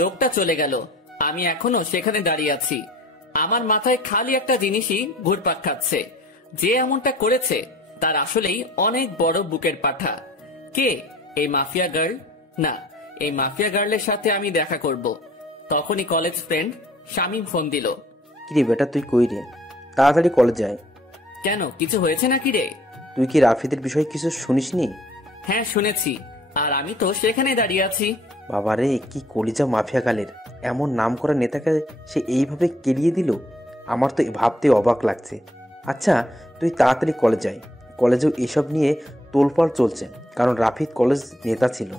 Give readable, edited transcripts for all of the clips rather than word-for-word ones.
লোকটা চলে গেল, আমি এখনো সেখানে দাঁড়িয়ে আছি। আমার মাথায় খালি একটা জিনিসই ঘুরপাক খাচ্ছে, যে এমনটা করেছে তার আসলেই অনেক বড় বুকের পাঠা। কে? এই মাফিয়া গার্ল? না, এই মাফিয়া গার্লের সাথে আমি দেখা করব। তখনই কলেজ ফ্রেন্ড শামীম ফোন দিল। কিরে বেটা, তুই কই রে? তাড়াতাড়ি কলেজ যায়। কেন, কিছু হয়েছে নাকি রে? তুই কি রাফিদের বিষয়ে কিছু শুনিসনি? হ্যাঁ শুনেছি, আর আমি তো সেখানে দাঁড়িয়ে আছি। বাবারে, কি কলিজা মাফিয়া গালের! এমন নাম করা নেতাকে সে এইভাবে কেলিয়ে দিল, আমার তো ভাবতে অবাক লাগছে। আচ্ছা, তুই তাড়াতাড়ি কলেজ যাই। কলেজেও এসব নিয়ে তোলপাড় চলছে, কারণ রাফিদ কলেজ নেতা ছিল।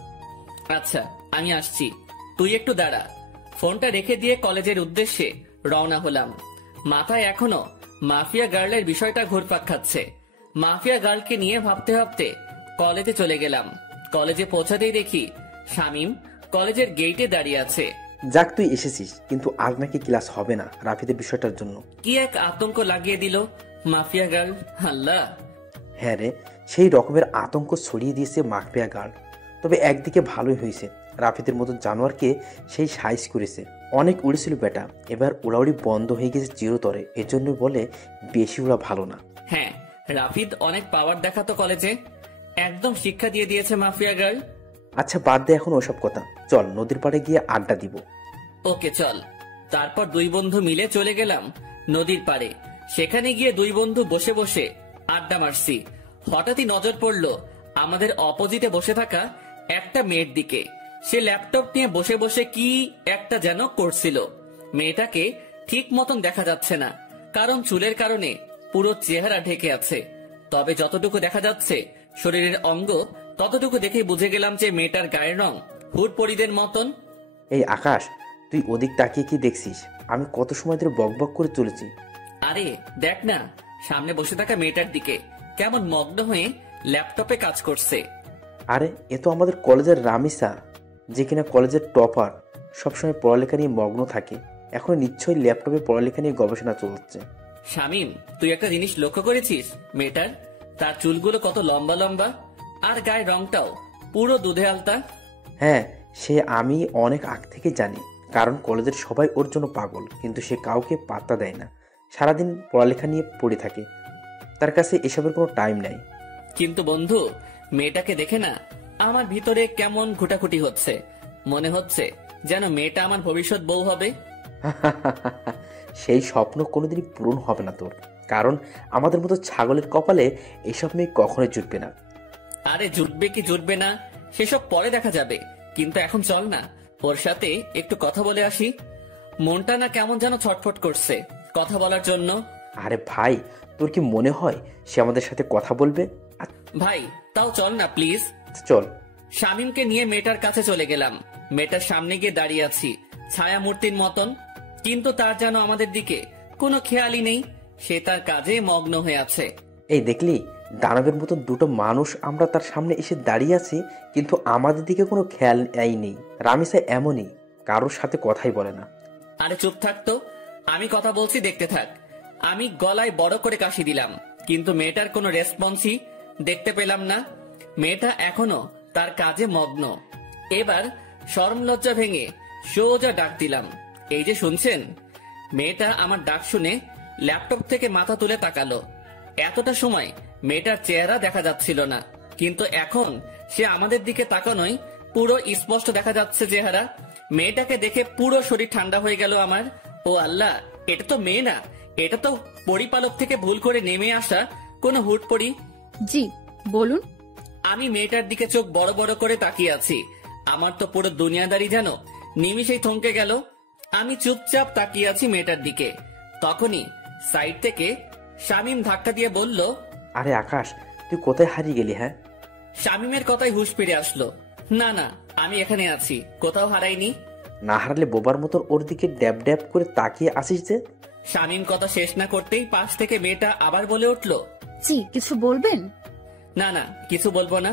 আচ্ছা, আমি আসছি, তুই একটু দাঁড়া। ফোনটা রেখে দিয়ে কলেজের উদ্দেশ্যে রওনা হলাম। মাথায় এখনো মাফিয়া গার্লের বিষয়টা ঘুরপাক খাচ্ছে। মাফিয়া গার্লকে নিয়ে ভাবতে ভাবতে কলেজে চলে গেলাম। কলেজে পৌঁছাতেই দেখি শামীম কলেজের গেটে দাঁড়িয়ে আছে। যাক, তুই এসেছিস, কিন্তু আজ নাকি ক্লাস হবে না রাফিদের বিষয়টার জন্য। কি এক আতঙ্ক লাগিয়ে দিল মাফিয়া গার্ল! আল্লাহ! হ্যাঁ রে, সেই রকমের আতঙ্ক ছড়িয়ে দিয়েছে মাফিয়া গার্ল। তবে একদিকে ভালোই হয়েছে, রাফিদের মতো জানোয়ারকে সেই সাইজ করেছে। অনেক উড়েছিল বেটা, এবার উড়াউড়ি বন্ধ হয়ে গেছে চিরতরে। এজন্যই বলে বেশি উড়া ভালো না। হ্যাঁ, রাফিদ অনেক পাওয়ার দেখাতো কলেজে, একদম শিক্ষা দিয়ে দিয়েছে মাফিয়া গার্ল। আচ্ছা বাদ দে এখন ওসব কথা, চল নদীর পাড়ে গিয়ে আড্ডা দিব। ওকে চল। তারপর দুই বন্ধু মিলে চলে গেলাম নদীর পাড়ে। সেখানে গিয়ে দুই বন্ধু বসে বসে আড্ডা মারছি। হঠাৎই নজর পড়লো আমাদের অপোজিটে বসে থাকা একটা মেয়ের দিকে। সে ল্যাপটপ নিয়ে বসে বসে কি একটা যেন করছিল। মেয়েটাকে ঠিক মতন দেখা যাচ্ছে না, কারণ চুলের কারণে পুরো চেহারা ঢেকে আছে। তবে যতটুকু দেখা যাচ্ছে শরীরের অঙ্গ, ততটুকু দেখে বুঝে গেলাম যে মেয়েটার গায়ের রং হুড়পড়িদের মতন। এই আকাশ, তুই ওদিক তাকিয়ে কি দেখছিস? আমি কত সময় ধরে বকবক করে চলেছি। আরে দেখ না, সামনে বসে থাকা মেয়েটার দিকে কেমন মগ্ন হয়ে ল্যাপটপে কাজ করছে। আরে এ তো আমাদের কলেজের রামিসা, যে কিনা কলেজের টপার, সবসময় পড়ালেখা নিয়ে মগ্ন থাকে। এখন নিশ্চয়ই ল্যাপটপে পড়ালেখা নিয়ে গবেষণা চলছে। শামীম, তুই একটা জিনিস লক্ষ্য করেছিস মেয়েটার? তার চুলগুলো কত লম্বা লম্বা, আর গায়ের রংটাও পুরো দুধে আলতা। হ্যাঁ, সে আমি অনেক আগ থেকে জানি, কারণ কলেজের সবাই ওর জন্য পাগল, কিন্তু সে কাউকে পাত্তা দেয় না। সারাদিন পড়ালেখা নিয়ে পড়ে থাকে, তার কাছে এসবের কোনো টাইম নেই। কিন্তু বন্ধু, মেয়েটাকে দেখে না আমার ভিতরে কেমন ঘুটাঘুটি হচ্ছে। মনে হচ্ছে যেন মেয়েটা আমার ভবিষ্যৎ বউ হবে। সেই স্বপ্ন কোনোদিনই পূরণ হবে না তোর, কারণ আমাদের মতো ছাগলের কপালে এসব মেয়ে কখনোই জুটবে না। আরে জুটবে কি জুটবে না সেসব পরে দেখা যাবে, কিন্তু এখন চল না ওর সাথে একটু কথা বলে আসি। মনটা না কেমন যেন ছটফট করছে কথা বলার জন্য। আরে ভাই, তোর কি মনে হয় সে আমাদের সাথে কথা বলবে? ভাই তাও চল না প্লিজ। চল। শামীমকে নিয়ে মেয়েটার কাছে চলে গেলাম। মেয়েটার সামনে গিয়ে দাঁড়িয়ে আছি ছায়া মূর্তির মতন, কিন্তু তার যেন আমাদের দিকে কোনো খেয়ালই নেই। সে তার কাজে মগ্ন হয়ে আছে। এই দেখলি, দানবের মতো দুটো মানুষ আমরা তার সামনে এসে দাঁড়িয়ে আছি, কিন্তু আমাদের দিকে কোনো খেয়াল নেই। রামিসা এমনই, কারোর সাথে কথাই বলে না। আরে চুপ থাকতো, আমি কথা বলছি, দেখতে থাক। আমি গলায় বড় করে কাশি দিলাম, কিন্তু মেয়েটার কোনো রেসপন্সই দেখতে পেলাম না। মেয়েটা এখনো তার কাজে মগ্ন। এবার শরম লজ্জা ভেঙে সোজা ডাক দিলাম, এই যে শুনছেন? মেয়েটা আমার ডাক শুনে ল্যাপটপ থেকে মাথা তুলে তাকালো। এতটা সময় মেয়েটার চেহারা দেখা যাচ্ছিল না, কিন্তু এখন সে আমাদের দিকে তাকানোই পুরো স্পষ্ট দেখা যাচ্ছে চেহারা। মেয়েটাকে দেখে পুরো শরীর ঠান্ডা হয়ে গেল আমার। ও আল্লাহ, এটা তো মেয়ে না, এটা তো পরিপালক থেকে ভুল করে নেমে আসা কোনো হুটপড়ি। জি বলুন। আমি মেয়েটার দিকে চোখ বড় বড় করে তাকিয়ে আছি। আমার তো পুরো দুনিয়াদারি যেন নিমিষেই থমকে গেল। আমি চুপচাপ তাকিয়ে আছি মেয়েটার দিকে। তখনই সাইড থেকে শামীম ধাক্কা দিয়ে বলল, আরে আকাশ, তুই কোথায় হারিয়ে গেলি? হ্যাঁ, শামীমের কথাই হুঁশ ফিরে আসলো। না না, আমি এখানে আছি, কোথাও হারাইনি। না হারালে বোবার মতন ওর দিকে ড্যাব ড্যাব করে তাকিয়ে আসিস যে। শামীম কথা শেষ না করতেই পাশ থেকে মেয়েটা আবার বলে উঠল, জি কিছু বলবেন? না না, কিছু বলবো না,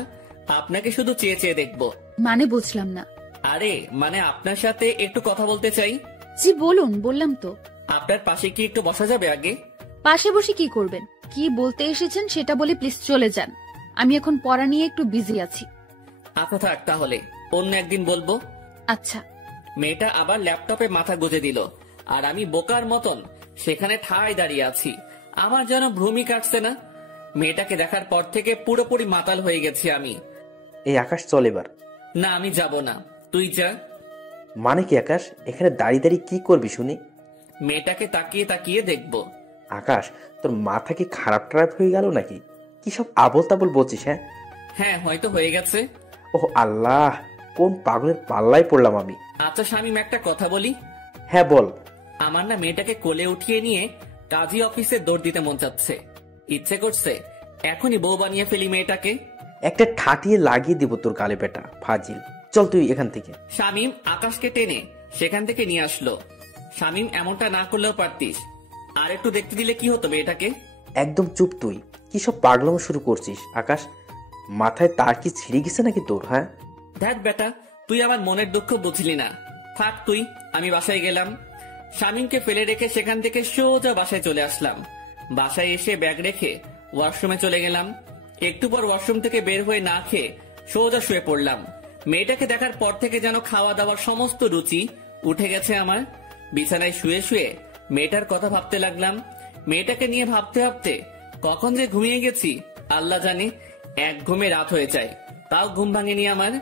আপনাকে শুধু চেয়ে চেয়ে দেখবো। মানে বুঝলাম না। আরে মানে আপনার সাথে একটু কথা বলতে চাই। জি বলুন, বললাম তো। আপনার পাশে কি একটু বসা যাবে? আগে পাশে বসে কি করবেন? কি বলতে এসেছেন সেটা বলে প্লিজ চলে যান। আমি এখন পড়া নিয়ে একটু বিজি আছি। আচ্ছা থাক তাহলে, অন্য একদিন বলবো। আচ্ছা। মেয়েটা আবার ল্যাপটপে মাথা গুঁজে দিল, আর আমি বোকার মতন সেখানে ঠায় দাঁড়িয়ে আছি। আমার যেন ভ্রুমি কাটছে না। মেয়েটাকে দেখার পর থেকে পুরোপুরি মাতাল হয়ে গেছি আমি। এই আকাশ, চল এবার। না, আমি যাব না, তুই যা। মানে কি আকাশ, এখানে দাঁড়িয়ে দাঁড়িয়ে কি করবি শুনি? মেয়েটাকে তাকিয়ে তাকিয়ে দেখবো। আকাশ, তোর মাথা কি খারাপ টারাপ হয়ে গেল নাকি? কি সব আবল তাবল বলছিস? হ্যাঁ হ্যাঁ, হয়তো হয়ে গেছে। ওহ আল্লাহ, কোন পাগলের পাল্লায় পড়লাম আমি। আচ্ছা শামীম, একটা কথা বলি। হ্যাঁ বল। আমার না মেয়েটাকে কোলে উঠিয়ে নিয়ে কাজী অফিসে দৌড় দিতে মন চাচ্ছে। ইচ্ছে করছে এখনই বউ বানিয়ে ফেলি মেয়েটাকে। একটা ঠাটিয়ে লাগিয়ে দিব তোর গালে বেটা ফাজিল। চল তুই এখান থেকে। শামীম আকাশকে টেনে সেখান থেকে নিয়ে আসলো। শামীম, এমনটা না করলেও পারতিস। আর একটু দেখতে দিলে কি হতো মেয়েটাকে? একদম চুপ তুই। কি সব পাগলামো শুরু করছিস আকাশ? মাথায় তার কি ছিঁড়ে গেছে নাকি তোর? হ্যাঁ দেখ বেটা, তুই আমার মনের দুঃখ বুঝলি না। থাক তুই, আমি বাসায় গেলাম। শামীমকে ফেলে রেখে সেখান থেকে সোজা বাসায় চলে আসলাম। বাসায় এসে ব্যাগ রেখে ওয়াশরুমে চলে গেলাম। একটু পর ওয়াশরুম থেকে বের হয়ে না খেয়ে সোজা শুয়ে পড়লাম। মেয়েটাকে দেখার পর থেকে যেন খাওয়া দাওয়ার সমস্ত রুচি উঠে গেছে আমার। বিছানায় শুয়ে শুয়ে মেয়েটার কথা ভাবতে লাগলাম। মেয়েটাকে নিয়ে ভাবতে ভাবতে কখন যে ঘুমিয়ে গেছি আল্লাহ জানে। এক ঘুমে রাত হয়ে যায়, তাও ঘুম ভাঙেনি আমার।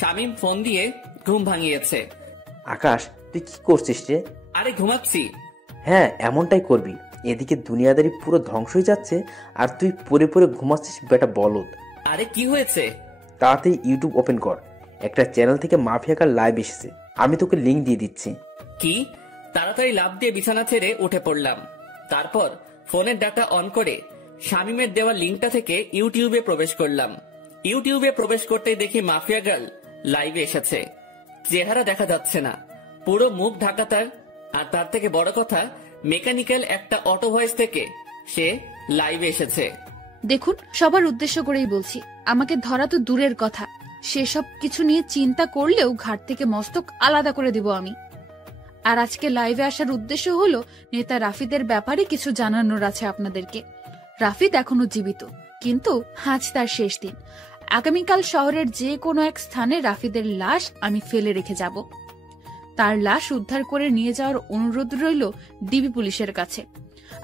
শামীম ফোন দিয়ে ঘুম ভাঙিয়েছে। আকাশ, তুই কি করছিস রে? আরে ঘুমাচ্ছি। হ্যাঁ এমনটাই করবি। এদিকে দুনিয়াদারি পুরো ধ্বংস হয়ে যাচ্ছে আর তুই পরে পরে ঘুমাচ্ছিস বেটা বলদ। আরে কি হয়েছে? তাড়াতাড়ি ইউটিউব ওপেন কর। একটা চ্যানেল থেকে মাফিয়া কার লাইভ এসেছে, আমি তোকে লিংক দিয়ে দিচ্ছি। কি? তাড়াতাড়ি লাফ দিয়ে বিছানা ছেড়ে উঠে পড়লাম। তারপর ফোনের ডাটা অন করে শামীমের দেওয়া লিঙ্কটা থেকে ইউটিউবে প্রবেশ করলাম। ইউটিউবে প্রবেশ করতেই দেখি মাফিয়া গার্ল লাইভে এসেছে। চেহারা দেখা যাচ্ছে না, পুরো মুখ ঢাকা তার। আর তার থেকে বড় কথা, মেকানিক্যাল একটা অটো ভয়েস থেকে সে লাইভে এসেছে। দেখুন, সবার উদ্দেশ্য করেই বলছি, আমাকে ধরা তো দূরের কথা, সেসব কিছু নিয়ে চিন্তা করলেও ঘাট থেকে মস্তক আলাদা করে দিব আমি। আর আজকে লাইভে আসার উদ্দেশ্য হলো নেতা রাফিদের ব্যাপারে কিছু জানানোর আছে আপনাদেরকে। রাফিদ এখনো জীবিত, কিন্তু আজ তার শেষ দিন। আগামীকাল শহরের যে কোনো এক স্থানে রাফিদের লাশ আমি ফেলে রেখে যাব। তার লাশ উদ্ধার করে নিয়ে যাওয়ার অনুরোধ রইল ডিবি পুলিশের কাছে।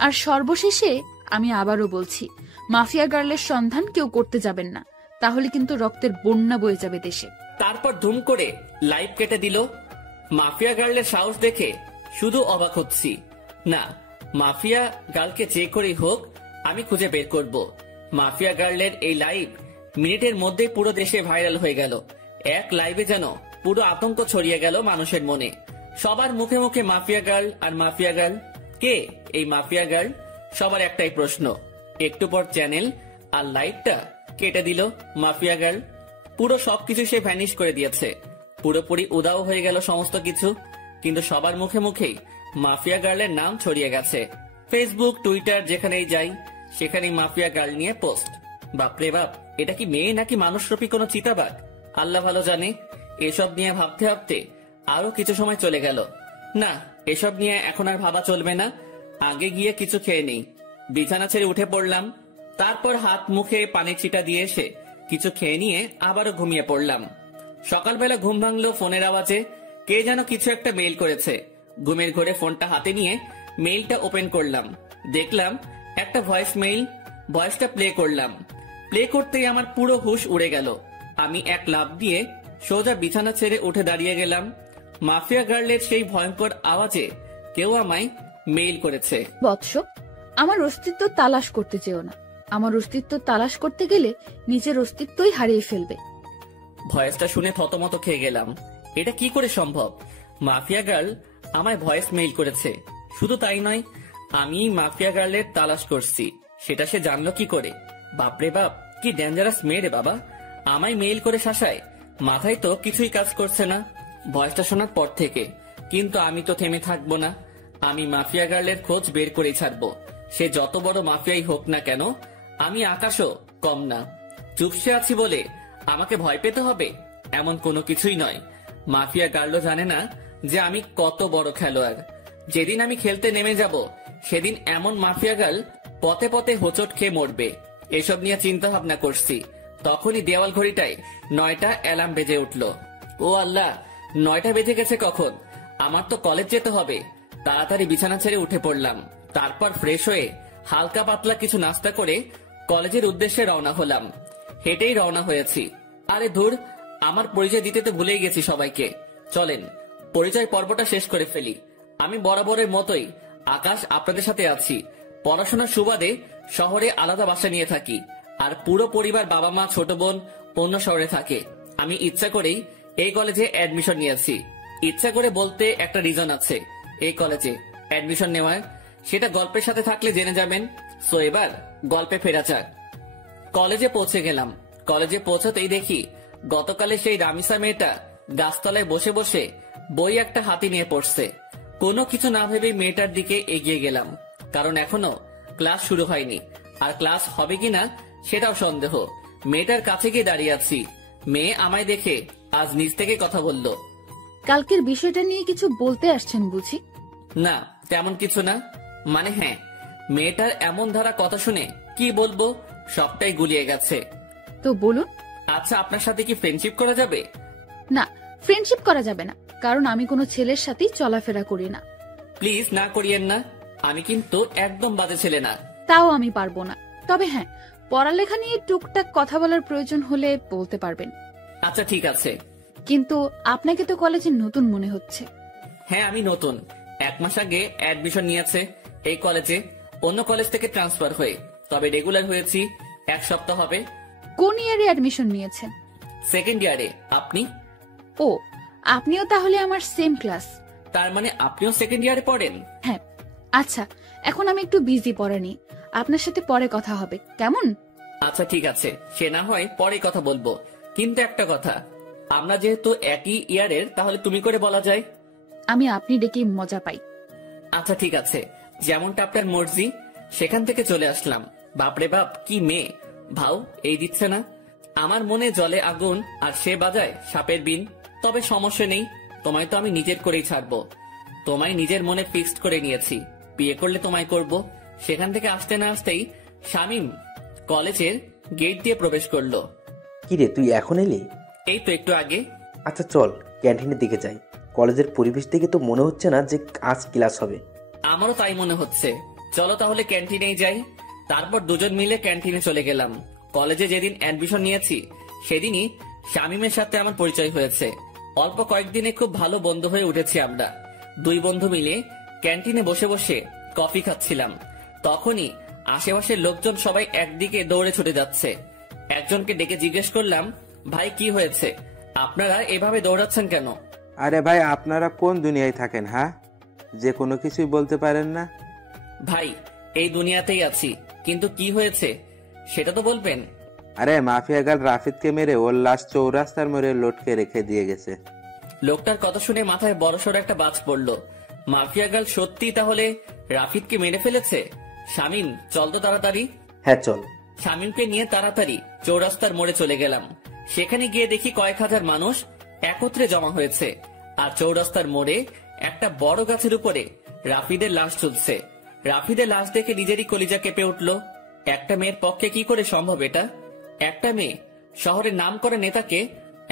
আর সর্বশেষে আমি আবারও বলছি, মাফিয়া গার্লের সন্ধান কেউ করতে যাবেন না, তাহলে কিন্তু রক্তের বন্যা বয়ে যাবে দেশে। তারপর ধুম করে লাইভ কেটে দিল। মাফিয়া গার্লের সাহস দেখে শুধু অবাক হচ্ছি। না, মাফিয়া গার্লকে যে করেই হোক আমি খুঁজে বের করব। মাফিয়া গার্লের এই লাইভ মিনিটের মধ্যে পুরো দেশে ভাইরাল হয়ে গেল। এক লাইভে যেন পুরো আতঙ্ক ছড়িয়ে গেল মানুষের মনে। সবার মুখে মুখে মাফিয়া গার্ল আর মাফিয়া গার্ল। কে এই মাফিয়া গার্ল? সবার একটাই প্রশ্ন। একটু পর চ্যানেল আর লাইভটা কেটে দিল মাফিয়া গার্ল। পুরো সবকিছু সে ভ্যানিশ করে দিয়েছে। পুরোপুরি উদাও হয়ে গেল সমস্ত কিছু। কিন্তু সবার মুখে মুখেই মাফিয়া গার্লের নাম ছড়িয়ে গেছে। ফেসবুক, টুইটার, যেখানেই যাই সেখানেই মাফিয়া গার্ল নিয়ে পোস্ট। বাপরে বাপ, এটা কি মেয়ে নাকি মানুষরূপী কোনো চিতাবাঘ? আল্লাহ ভালো জানে। এসব নিয়ে ভাবতে ভাবতে আরো কিছু সময় চলে গেল। না, এসব নিয়ে এখন আর ভাবা চলবে না, আগে গিয়ে কিছু খেয়ে নেই। বিছানা ছেড়ে উঠে পড়লাম। তারপর হাত মুখে পানি ছিটা দিয়ে এসে কিছু খেয়ে নিয়ে আবারও ঘুমিয়ে পড়লাম। সকালবেলা ঘুম ভাঙলো ফোনের আওয়াজে। কে যেন কিছু একটা মেইল করেছে। ঘুমের ঘোরে ফোনটা হাতে নিয়ে মেইলটা ওপেন করলাম। দেখলাম একটা ভয়েস মেইল। ভয়েসটা প্লে করলাম। প্লে করতেই আমার পুরো হুশ উড়ে গেল। আমি এক লাফ দিয়ে সোজা বিছানা ছেড়ে উঠে দাঁড়িয়ে গেলাম। মাফিয়া গার্লের সেই ভয়ঙ্কর আওয়াজে কেউ আমায় মেইল করেছে। বৎস, আমার অস্তিত্ব তালাশ করতে চেও না। আমার অস্তিত্ব তালাশ করতে গেলে নিজের অস্তিত্বই হারিয়ে ফেলবে। ভয়েসটা শুনে থতমত খেয়ে গেলাম। এটা কি করে সম্ভব? মাফিয়া গার্ল আমায় ভয়েস মেইল করেছে। শুধু তাই নয়, আমি মাফিয়া গার্লের তালাশ করছি সেটা সে জানলো কি করে? বাপরে বাপ, কি ডেঞ্জারাস মেয়ে রে বাবা! আমায় মেইল করে শাসায়। মাথায় তো কিছুই কাজ করছে না ভয়েসটা শোনার পর থেকে। কিন্তু আমি তো থেমে থাকবো না। আমি মাফিয়া গার্লের খোঁজ বের করেই ছাড়বো। সে যত বড় মাফিয়াই হোক না কেন, আমি আকাশও কম না। চুপসে আছি বলে আমাকে ভয় পেতে হবে এমন কোনো কিছুই নয়। মাফিয়া গার্লও জানে না যে আমি কত বড় খেলোয়াড়। যেদিন আমি খেলতে নেমে যাব সেদিন এমন মাফিয়া গার্ল পথে পথে হোঁচট খেয়ে মরবে। এসব নিয়ে চিন্তা ভাবনা করছি। তখনই দেওয়াল ঘড়িটায় 9টা অ্যালার্ম বেজে উঠল। ও আল্লাহ, 9টা বেজে গেছে কখন? আমার তো কলেজ যেতে হবে। তাড়াতাড়ি বিছানা ছেড়ে উঠে পড়লাম। তারপর ফ্রেশ হয়ে হালকা পাতলা কিছু নাস্তা করে কলেজের উদ্দেশ্যে রওনা হলাম। হেঁটেই রওনা হয়েছি। আরে ধুর, আমার পরিচয় দিতে তো ভুলেই গেছি সবাইকে। চলেন পরিচয় পর্বটা শেষ করে ফেলি। আমি বরাবরের মতোই আকাশ, আপনাদের সাথে আছি। পড়াশোনার সুবাদে শহরে আলাদা বাসা নিয়ে থাকি, আর পুরো পরিবার, বাবা মা, ছোট বোন অন্য শহরে থাকে। আমি ইচ্ছা করেই এই কলেজে অ্যাডমিশন নিয়েছি। ইচ্ছা করে বলতে একটা রিজন আছে এই কলেজে অ্যাডমিশন নেওয়ার, সেটা গল্পের সাথে থাকলে জেনে যাবেন। সো এবার গল্পে ফেরা যাক। কলেজে পৌঁছে গেলাম। কলেজে পৌঁছাতেই দেখি গতকালে সেই রামিসা মেয়েটা গাছতলায় বসে বসে বই একটা হাতি নিয়ে পড়ছে। কোনো কিছু না ভেবে মেয়েটার দিকে এগিয়ে গেলাম, কারণ এখনো ক্লাস শুরু হয়নি, আর ক্লাস হবে কিনা সেটাও সন্দেহ। মেয়েটার কাছে গিয়ে দাঁড়িয়ে আছি। মেয়ে আমায় দেখে আজ নিজ থেকে কথা বলল। কালকের বিষয়টা নিয়ে কিছু বলতে আসছেন বুঝি? না, তেমন কিছু না। মানে হ্যাঁ, মেয়েটার এমন ধারা কথা শুনে কি বলবো, সবটাই গুলিয়ে গেছে। তো বলুন। আচ্ছা, আপনার সাথে কি ফ্রেন্ডশিপ করা যাবে? না, ফ্রেন্ডশিপ করা যাবে না, কারণ আমি কোনো ছেলের সাথেই চলাফেরা করি না। প্লিজ না করিয়েন না, আমি কিন্তু একদম বাজে ছেলে না। তাও আমি পারবো না। তবে হ্যাঁ, পড়ালেখা নিয়ে টুকটাক কথা বলার প্রয়োজন হলে বলতে পারবেন। আচ্ছা ঠিক আছে। কিন্তু আপনাকে তো কলেজে নতুন মনে হচ্ছে। হ্যাঁ, আমি নতুন। 1 মাস আগে অ্যাডমিশন নিয়েছে এই কলেজে, অন্য কলেজ থেকে ট্রান্সফার হয়ে। তবে রেগুলার হয়েছি 1 সপ্তাহ হবে। কোন ইয়ারে অ্যাডমিশন নিয়েছেন? সেকেন্ড ইয়ারে। আপনি? ও, আপনিও তাহলে আমার সেম ক্লাস। তার মানে আপনিও সেকেন্ড ইয়ারে পড়েন? হ্যাঁ। আচ্ছা, এখন আমি একটু বিজি পড়া নিয়ে, আপনার সাথে পরে কথা হবে, কেমন? আচ্ছা ঠিক আছে, সে না হয় পরে কথা বলবো। কিন্তু একটা কথা, আমরা যেহেতু একই ইয়ারের, তাহলে তুমি করে বলা যায়। আমি আপনি ডেকেই মজা পাই। আচ্ছা ঠিক আছে, যেমনটা আপনার মর্জি। সেখান থেকে চলে আসলাম। বাপরে বাপ, কি মেয়ে! ভাও এই দিচ্ছে না। আমার মনে জলে আগুন, আর সে বাজায় সাপের বিন। তবে সমস্যা নেই, তোমায় তো আমি নিজের করেই ছাড়বো। তোমায় নিজের মনে ফিক্সড করে নিয়েছি, বিয়ে করলে তোমায় করব। সেখান থেকে আসতে না আসতেই শামীম কলেজের গেট দিয়ে প্রবেশ করলো। কিরে, তুই এখন এলি? এই তো একটু আগে। আচ্ছা চল ক্যান্টিনের দিকে যাই। কলেজের পরিবেশ দেখে তো মনে হচ্ছে না যে আজ ক্লাস হবে। আমারও তাই মনে হচ্ছে। চলো তাহলে ক্যান্টিনেই যাই। তারপর দুজন মিলে ক্যান্টিনে চলে গেলাম। কলেজে যেদিন অ্যাডমিশন নিয়েছি সেদিনই শামীমের সাথে আমার পরিচয় হয়েছে। অল্প কয়েকদিনে খুব ভালো বন্ধু হয়ে উঠেছি আমরা। 2 বন্ধু মিলে ক্যান্টিনে বসে বসে কফি খাচ্ছিলাম। তখনই আশেপাশের লোকজন সবাই একদিকে দৌড়ে ছুটে যাচ্ছে। একজনকে ডেকে জিজ্ঞেস করলাম, ভাই কি হয়েছে, আপনারা এভাবে দৌড়াচ্ছেন কেন? আরে ভাই, আপনারা কোন দুনিয়ায় থাকেন? হ্যাঁ, যে কোনো কিছুই বলতে পারেন না? ভাই, এই দুনিয়াতেই আছি, কিন্তু কি হয়েছে সেটা তো বলবেন। আরে মাফিয়া গাল রাফিদকে মেরে ওর লাশ চৌরাস্তার মোড়ে লটকে রেখে দিয়ে গেছে। লোকটার কথা শুনে মাথায় বড়সড় একটা বাজ পড়লো। মাফিয়া গাল সত্যি তাহলে রাফিদকে মেরে ফেলেছে? শামীম চল তো তাড়াতাড়ি। হ্যাঁ চল। শামীমকে নিয়ে তাড়াতাড়ি চৌরাস্তার মোড়ে চলে গেলাম। সেখানে গিয়ে দেখি কয়েক হাজার মানুষ একত্রে জমা হয়েছে, আর চৌরাস্তার মোড়ে একটা বড় গাছের উপরে রাফিদের লাশ ঝুলছে। রাফিদের লাশ দেখে নিজেরই কলিজা কেঁপে উঠল। একটা মেয়ের পক্ষে কি করে সম্ভব এটা? একটা মেয়ে শহরের নাম করা নেতাকে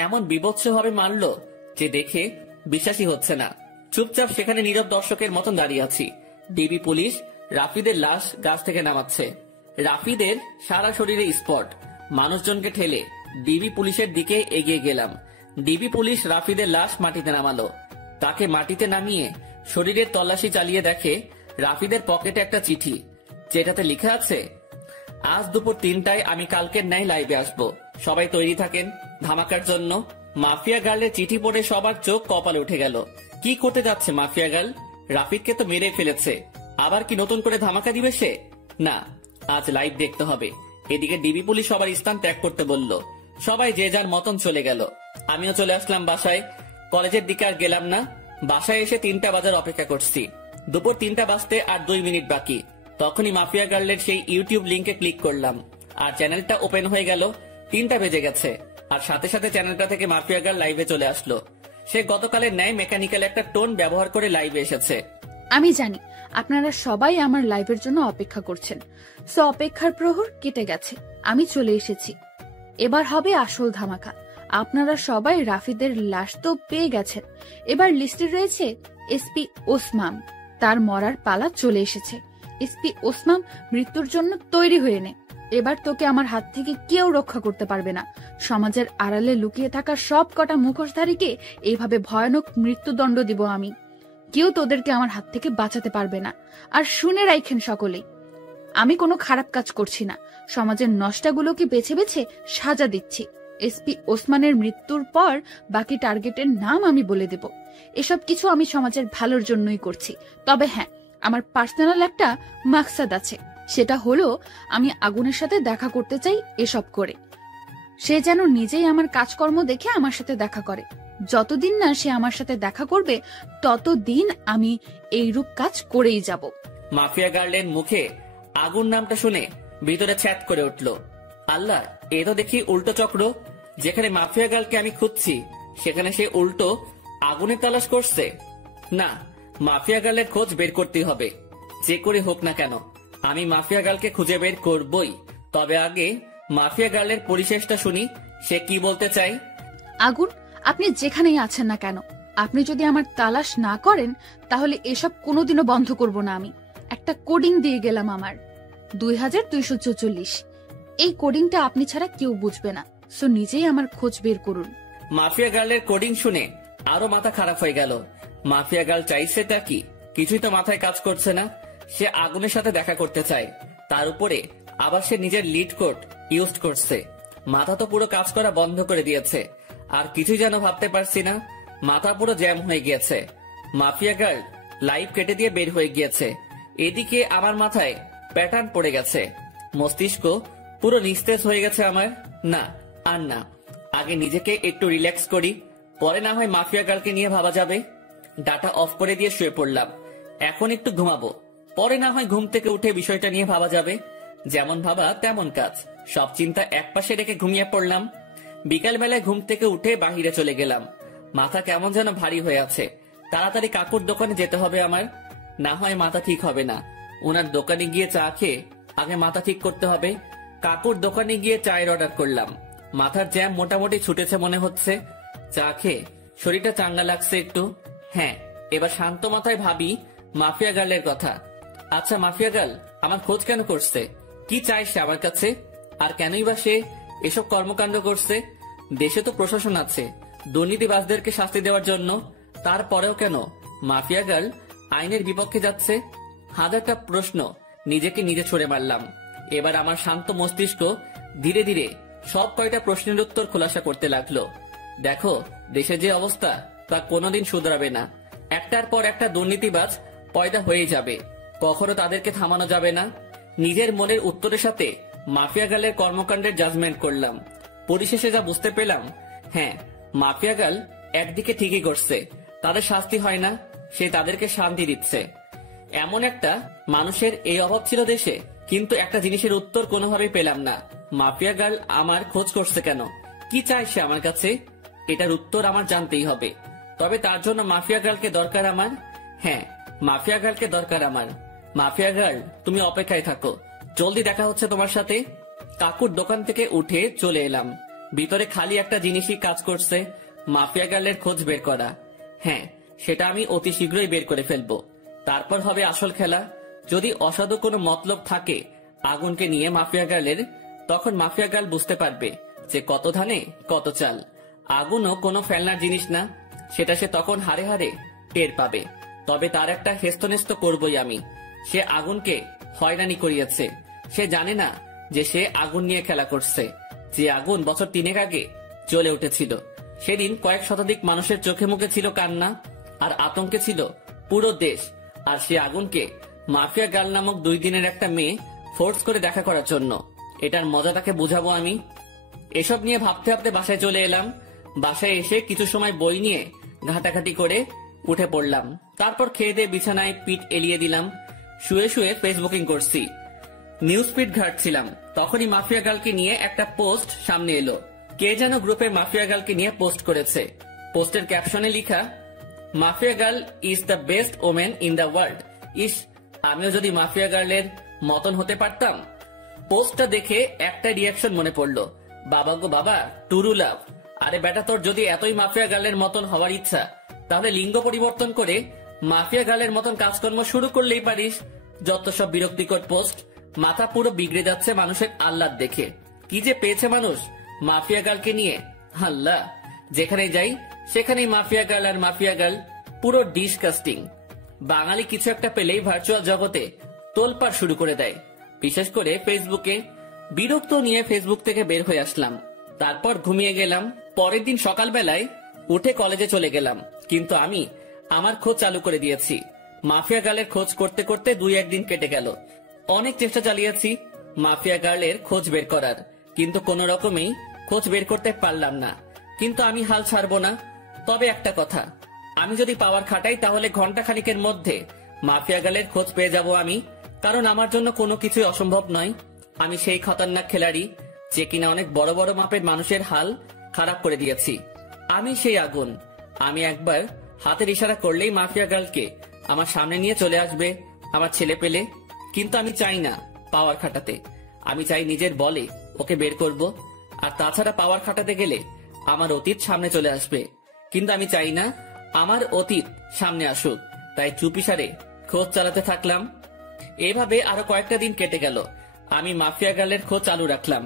এমন বিভৎসভাবে মারল যে দেখে বিশ্বাসই হচ্ছে না। চুপচাপ সেখানে নীরব দর্শকের মতন দাঁড়িয়ে আছি। ডিবি পুলিশ রাফিদের লাশ গাছ থেকে নামাচ্ছে। রাফিদের সারা শরীরে স্পট। মানুষজনকে ঠেলে ডিবি পুলিশের দিকে এগিয়ে গেলাম। ডিবি পুলিশ রাফিদের লাশ মাটিতে নামালো। তাকে মাটিতে নামিয়ে শরীরের তল্লাশি চালিয়ে দেখে রাফিদের পকেটে একটা চিঠি, যেটাতে লেখা আছে, আজ দুপুর 3টায় আমি কালকের ন্যায় লাইভে আসবো, সবাই তৈরি থাকেন ধামাকার জন্য। মাফিয়া গার্লের চিঠি পড়ে সবার চোখ কপালে উঠে গেল। কি করতে যাচ্ছে মাফিয়া গার্ল? রাফিদকে তো মেরে ফেলেছে, আবার কি নতুন করে ধামাকা দিবে সে? না, আজ লাইভ দেখতে হবে। এদিকে ডিবি পুলিশ সবার স্থান ত্যাগ করতে বলল। সবাই যে যার মতন চলে গেল। আমিও চলে আসলাম বাসায়। কলেজের দিকে আর গেলাম না। বাসায় এসে 3টা বাজার অপেক্ষা করছি। দুপুর 3টা বাজতে আর 2 মিনিট বাকি। তখনই মাফিয়া গার্লের সেই ইউটিউব লিংকে ক্লিক করলাম, আর চ্যানেলটা ওপেন হয়ে গেল। 3টা বেজে গেছে, আর সাথে সাথে চ্যানেলটা থেকে মাফিয়া গার্ল লাইভে চলে আসলো। সে গতকালের ন্যায় মেকানিক্যাল একটা টোন ব্যবহার করে লাইভে এসেছে। আমি জানি আপনারা সবাই আমার লাইভের জন্য অপেক্ষা করছেন, সো অপেক্ষার প্রহর কেটে গেছে, আমি চলে এসেছি। এবার হবে আসল ধামাকা। আপনারা সবাই রাফিদের লাশ তো পেয়ে গেছেন, এবার লিস্টে রয়েছে এসপি ওসমান। তার মরার পালা চলে এসেছে। এসপি ওসমান, মৃত্যুর জন্য তৈরি হয়ে নে। এবার তোকে আমার হাত থেকে কেউ রক্ষা করতে পারবে না। সমাজের আড়ালে লুকিয়ে থাকা সব কটা মুখোশধারীকে এইভাবে ভয়ানক মৃত্যুদণ্ড দিব আমি। কেউ তোদেরকে আমার হাত থেকে বাঁচাতে পারবে না। আর শুনে রাখেন সকলেই, আমি কোনো খারাপ কাজ করছি না, সমাজের নষ্টাগুলোকে বেছে বেছে সাজা দিচ্ছি। এসপি ওসমানের মৃত্যুর পর বাকি টার্গেটের নাম আমি বলে দেব। এসব কিছু আমি সমাজের ভালোর জন্যই করছি। তবে হ্যাঁ, আমার পার্সোনাল একটা মাকসাদ আছে, সেটা হলো আমি আগুনের সাথে দেখা করতে চাই এসব করে। সে যেন নিজেই আমার কাজকর্ম দেখে আমার সাথে দেখা করে। যতদিন না সে আমার সাথে দেখা করবে ততদিন আমি এইরূপ কাজ করেই যাব। মাফিয়া গার্লের মুখে আগুন নামটা শুনে ভিতরে ছ্যাত করে উঠল। আল্লাহ, এ তো দেখি উল্টো চক্র। যেখানে মাফিয়া গার্লকে আমি খুঁজছি সেখানে সে উল্টো আগুনে তালাশ করছে। না, মাফিয়া গার্লের খোঁজ বের করতেই হবে, যে করে হোক না কেন। আমি মাফিয়া গার্লকে খুঁজে বের করবই। তবে আগে মাফিয়া গার্লের পরিশেষটা শুনি, সে কি বলতে চাই। আগুন, আপনি যেখানেই আছেন না কেন, আপনি যদি আমার তালাশ না করেন তাহলে এসব কোনোদিনও বন্ধ করব না আমি। একটা কোডিং দিয়ে গেলাম আমার, 2244। এই কোডিংটা আপনি ছাড়া কেউ বুঝবে না, সো নিজেই আমার খোঁজ বের করুন। মাফিয়া গার্লের কোডিং শুনে আরো মাথা খারাপ হয়ে গেল। মাফিয়া গার্ল চাইছেটা কি? কিছুই তো মাথায় কাজ করছে না। সে আগুনের সাথে দেখা করতে চায়, তার উপরে আবার সে নিজের লিড কোড ইউজ করছে। মাথা তো পুরো কাজ করা বন্ধ করে দিয়েছে, আর কিছুই যেন ভাবতে পারছি না। মাথা পুরো জ্যাম হয়ে গিয়েছে। মাফিয়া গার্ল লাইভ কেটে দিয়ে বের হয়ে গিয়েছে। এদিকে আমার মাথায় প্যাটার্ন পড়ে গেছে, মস্তিষ্ক পুরো নিস্তেজ হয়ে গেছে আমার। না, আর না, আগে নিজেকে একটু রিল্যাক্স করি, পরে না হয় মাফিয়া গার্লকে নিয়ে ভাবা যাবে। ডাটা অফ করে দিয়ে শুয়ে পড়লাম। এখন একটু ঘুমাবো, পরে না হয় ঘুম থেকে উঠে বিষয়টা নিয়ে ভাবা যাবে। যেমন ভাবা তেমন কাজ, সব চিন্তা একপাশে রেখে ঘুমিয়ে পড়লাম। বিকাল বেলায় ঘুম থেকে উঠে বাহিরে চলে গেলাম। মাথা কেমন যেন ভারী হয়ে আছে। তাড়াতাড়ি কাকুর দোকানে যেতে হবে আমার, না হয় মাথা ঠিক হবে না। ওনার দোকানে গিয়ে চা খেয়ে আগে মাথা ঠিক করতে হবে। কাকুর দোকানে গিয়ে চায়ের অর্ডার করলাম। মাথার জ্যাম মোটামুটি ছুটেছে মনে হচ্ছে। চা খেয়ে শরীরটা চাঙ্গা লাগছে একটু। হ্যাঁ, এবার শান্ত মাথায় ভাবি মাফিয়া গার্লের কথা। আচ্ছা, মাফিয়া গার্ল আমার খোঁজ কেন করছে? কি চাই সে আমার কাছে? আর কেনই বা সে এসব কর্মকাণ্ড করছে? দেশে তো প্রশাসন আছে দুর্নীতিবাজদেরকে শাস্তি দেওয়ার জন্য, তারপরেও কেন মাফিয়া গার্ল আইনের বিপক্ষে যাচ্ছে? হাজারটা প্রশ্ন নিজেকে নিজে ছুড়ে মারলাম। এবার আমার শান্ত মস্তিষ্ক ধীরে ধীরে সব কয়টা প্রশ্নের উত্তর খোলাসা করতে লাগলো। দেখো, দেশে যে অবস্থা তা কোনোদিন শুধরাবে না। একটার পর একটা দুর্নীতিবাজ পয়দা হয়ে যাবে, কখনো তাদেরকে থামানো যাবে না। নিজের মনের উত্তরের সাথে মাফিয়া গার্লের কর্মকাণ্ডের জাজমেন্ট করলাম। পরিশেষে যা বুঝতে পেলাম, হ্যাঁ, মাফিয়া গার্ল একদিকে ঠিকই করছে, তাদের শাস্তি হয় না, সে তাদেরকে শান্তি দিচ্ছে। এমন একটা মানুষের এই অভাব ছিল দেশে, কিন্তু একটা জিনিসের উত্তর কোনোভাবেই পেলাম না। মাফিয়া গার্ল আমার খোঁজ করছে কেন? কি চায় সে আমার কাছে? এটার উত্তর আমার জানতেই হবে। তবে তার জন্য মাফিয়া গার্লকে দরকার আমার। হ্যাঁ, মাফিয়া গার্লকে দরকার আমার। মাফিয়া গার্ল, তুমি অপেক্ষায় থাকো, জলদি দেখা হচ্ছে তোমার সাথে। কাকুর দোকান থেকে উঠে চলে এলাম। ভিতরে খালি একটা জিনিসই কাজ করছে, মাফিয়া গার্লের খোঁজ বের করা। হ্যাঁ, সেটা আমি অতি শীঘ্রই বের করে ফেলবো। তারপর হবে আসল খেলা। যদি অসাধু কোনো মতলব থাকে আগুনকে নিয়ে মাফিয়া গার্লের, তখন মাফিয়া গার্ল বুঝতে পারবে যে কত ধানে কত চাল। আগুনও কোনো ফেলনার জিনিস না, সেটা সে তখন হারে হারে টের পাবে। তবে তার একটা হেস্তনেস্ত করবই আমি। সে আগুনকে হয়রানি করিয়েছে। সে জানে না যে সে আগুন নিয়ে খেলা করছে, যে আগুন বছর 3 আগে জ্বলে উঠেছিল। সেদিন কয়েক শতাধিক মানুষের চোখে মুখে ছিল কান্না, আর আতঙ্কে ছিল পুরো দেশ। আর সে আগুনকে মাফিয়া গার্ল নামক 2 দিনের একটা মেয়ে ফোর্স করে দেখা করার জন্য। এটার মজা তাকে বুঝাবো আমি। এসব নিয়ে ভাবতে ভাবতে বাসায় চলে এলাম। বাসায় এসে কিছু সময় বই নিয়ে ঘাটাঘাটি করে উঠে পড়লাম। তারপর খেয়ে দিয়ে বিছানায় পিঠ এলিয়ে দিলাম। শুয়ে শুয়ে ফেসবুকিং করছি, নিউজ ফিড ঘাটছিলাম। তখনই মাফিয়া গার্লকে নিয়ে একটা পোস্ট সামনে এলো। কে যেন গ্রুপে মাফিয়া গার্লকে নিয়ে পোস্ট করেছে। পোস্টের ক্যাপশনে লিখা, mafia girl is the best women in the world. ইস, আমিও যদি মাফিয়া গার্লের মতন হতে পারতাম। পোস্টটা দেখে একটা রিয়াকশন মনে পড়লো। বাবা গো বাবা, টুরু লাভ। আরে বেটা, তোর যদি এতই মাফিয়া গার্লের মতন হওয়ার ইচ্ছা, তাহলে লিঙ্গ পরিবর্তন করে মাফিয়া গার্লের মতন কাজকর্ম শুরু করলেই পারিস। যত সব বিরক্তিকর পোস্ট, মাথা পুরো বিগড়ে যাচ্ছে মানুষের আহ্লাদ দেখে। কি যে পেয়েছে মানুষ মাফিয়া গার্লকে নিয়ে, আল্লাহ। যেখানে যাই সেখানেই মাফিয়া গার্ল আর মাফিয়া গার্ল, পুরো ডিসকাস্টিং। বাঙালি কিছু একটা পেলেই ভার্চুয়াল জগতে তোলপাড় শুরু করে দেয়, বিশেষ করে ফেসবুকে। বিরক্ত নিয়ে ফেসবুক থেকে বের হয়ে আসলাম, তারপর ঘুমিয়ে গেলাম। পরের দিন সকালবেলায় উঠে কলেজে চলে গেলাম, কিন্তু আমি আমার খোঁজ চালু করে দিয়েছি। মাফিয়া গার্লের খোঁজ করতে করতে 2-1 দিন কেটে গেল। অনেক চেষ্টা চালিয়েছি মাফিয়া গার্লের খোঁজ বের করার, কিন্তু কোনো রকমেই খোঁজ বের করতে পারলাম না। কিন্তু আমি হাল ছাড়বো না। তবে একটা কথা, আমি যদি পাওয়ার খাটাই তাহলে ঘন্টা খানিকের মধ্যে মাফিয়া গার্লের খোঁজ পেয়ে যাব আমি। কারণ আমার জন্য কোনো কিছুই অসম্ভব নয়। আমি সেই খতরনাক খেলাড়ি যে কিনা অনেক বড় বড় মাপের মানুষের হাল খারাপ করে দিয়েছি। আমি সেই আগুন। আমি একবার হাতের ইশারা করলেই মাফিয়া গার্লকে আমার সামনে নিয়ে চলে আসবে আমার ছেলে পেলে। কিন্তু আমি চাই না পাওয়ার খাটাতে, আমি চাই নিজের বলে ওকে বের করব। আর তাছাড়া পাওয়ার খাটাতে গেলে আমার অতীত সামনে চলে আসবে, কিন্তু আমি চাই না আমার অতীত সামনে আসুক। তাই চুপিসারে খোঁজ চালাতে থাকলাম। এভাবে আরো কয়েকটা দিন কেটে গেল। আমি মাফিয়া গার্লের খোঁজ চালু রাখলাম,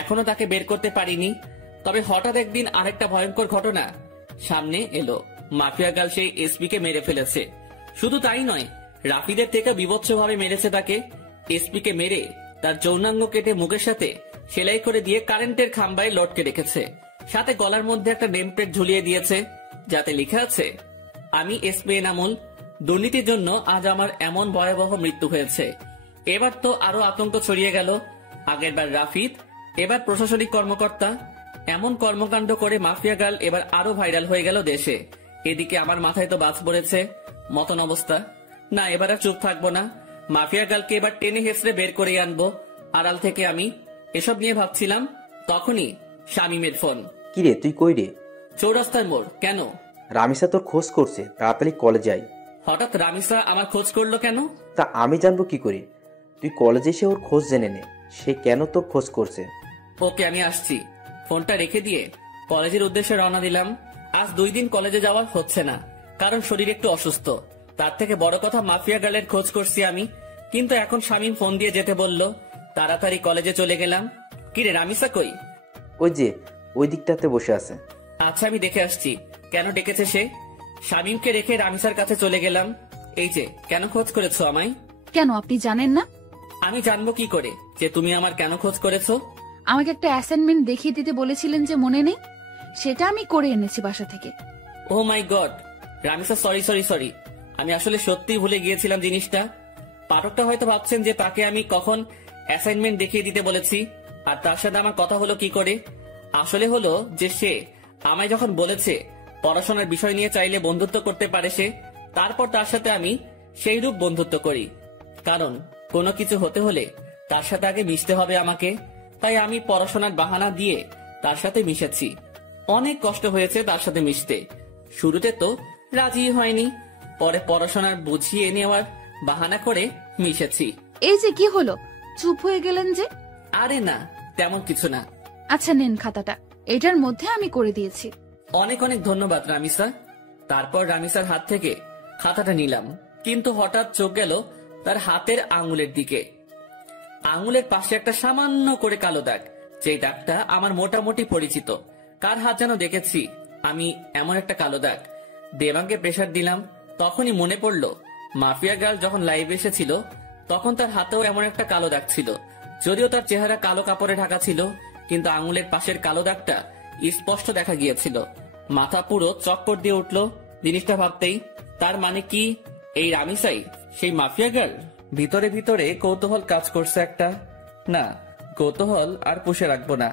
এখনো তাকে বের করতে পারিনি। তবে হঠাৎ একদিন আরেকটা ভয়ঙ্কর ঘটনা সামনে এলো। মাফিয়া গার্ল সেই এসপি কে মেরে ফেলেছে। শুধু তাই নয়, রাফিদের থেকে বিভৎসভাবে মেরেছে তাকে। এসপি কে মেরে তার যৌনাঙ্গ কেটে মুখের সাথে সেলাই করে দিয়ে কারেন্টের খাম্বায় লটকে রেখেছে। সাথে গলার মধ্যে একটা নেম প্লেট ঝুলিয়ে দিয়েছে, যাতে লেখা আছে, আমি এসপি এনামুল, দুর্নীতির জন্য আজ আমার এমন ভয়াবহ মৃত্যু হয়েছে। এবার তো আরো আতঙ্ক ছড়িয়ে গেল। আগেরবার রাফিদ, এবার প্রশাসনিক কর্মকর্তা। এমন কর্মকাণ্ড করে মাফিয়া গার্ল এবার আরো ভাইরাল হয়ে গেল দেশে। এদিকে আমার মাথায় তো বাজ পড়েছে মতন অবস্থা। না, এবার আর চুপ থাকবো না। মাফিয়া গার্লকে এবার টেনে হেসড়ে বের করে আনবো আড়াল থেকে। আমি এসব নিয়ে ভাবছিলাম, তখনই শামীমের ফোন। কিরে, তুই কই রে? চৌরাস্তার মোড়। কেন? রামিসা তোর খোঁজ করছে, তাড়াতাড়ি কলেজে আয়। হঠাৎ রামিসা আমার খোঁজ করলো কেন? তা আমি জানবো কি করে? তুই কলেজে এসে ওর খোঁজ জেনে নে, সে কেন তোর খোঁজ করছে। ওকে, আমি আসছি। ফোনটা রেখে দিয়ে কলেজের উদ্দেশ্যে রওনা দিলাম। আজ 2 দিন কলেজে যাওয়া হচ্ছে না, কারণ শরীর একটু অসুস্থ। তার থেকে বড় কথা, মাফিয়া গার্লের খোঁজ করছি আমি। কিন্তু এখন শামীম ফোন দিয়ে যেতে বলল, তাড়াতাড়ি কলেজে চলে গেলাম। কিরে, রামিসা কই? ওই যে ওই দিকটাতে বসে আছে। আচ্ছা, আমি দেখে আসছি কেন ডেকেছে সে। শামীমকে রেখে রামিসার কাছে চলে গেলাম। এই যে, কেন খোঁজ করেছো আমায়? কেন, আপনি জানেন না? আমি জানবো কি করে যে তুমি আমার কেন খোঁজ করেছো? আমাকে একটা অ্যাসাইনমেন্ট দেখিয়ে দিতে বলেছিলেন যে, মনে নেই? সেটা আমি করে এনেছি বাসা থেকে। ও মাই গড, রামিসা, সরি। আমি আসলে সত্যিই ভুলে গিয়েছিলাম জিনিসটা। পাঠকটা হয়তো ভাবছেন যে তাকে আমি কখন অ্যাসাইনমেন্ট দেখিয়ে দিতে বলেছি, আর তার সাথে আমার কথা হলো কি করে। আসলে হলো যে সে আমায় যখন বলেছে পড়াশোনার বিষয় নিয়ে চাইলে বন্ধুত্ব করতে পারে সে, তারপর তার সাথে আমি সেই রূপ বন্ধুত্ব করি। কারণ কোনো কিছু হতে হলে তার সাথে আগে মিশতে হবে আমাকে। তাই আমি পড়াশোনার বাহানা দিয়ে তার সাথে মিশেছি। অনেক কষ্ট হয়েছে তার সাথে মিশতে। শুরুতে তো রাজি হয়নি, পরে পড়াশোনার বুঝিয়ে নেওয়ার বাহানা করে মিশেছি। এই যে কি হলো, চুপ হয়ে গেলেন যে? আরে না, তেমন কিছু না। আচ্ছা, নেন খাতাটা, এটার মধ্যে আমি করে দিয়েছি। অনেক অনেক ধন্যবাদ রামিসা। তারপর রামিসার হাত থেকে খাতাটা নিলাম, কিন্তু হঠাৎ চোখ গেল তার হাতের আঙুলের দিকে। আঙুলের পাশে একটা সামান্য করে কালো দাগ, যেই দাগটা আমার মোটামুটি পরিচিত। কার হাত যেন দেখেছি আমি এমন একটা কালো দাগ। দেবাঙ্গে প্রেসার দিলাম, তখনই মনে পড়লো মাফিয়া গার্ল যখন লাইভে এসেছিল তখন তার হাতেও এমন একটা কালো দাগ ছিল। যদিও তার চেহারা কালো কাপড়ে ঢাকা ছিল, কিন্তু আঙুলের পাশের কালো দাগটা স্পষ্ট দেখা গিয়েছিল। মাথা পুরো চক্কর দিয়ে উঠলো জিনিসটা ভাবতেই। তার মানে কি এই রামিসাই সেই মাফিয়া গার্ল? ভিতরে ভিতরে কৌতূহল কাজ করছে একটা। না, কৌতূহল আর পুষে রাখবো না।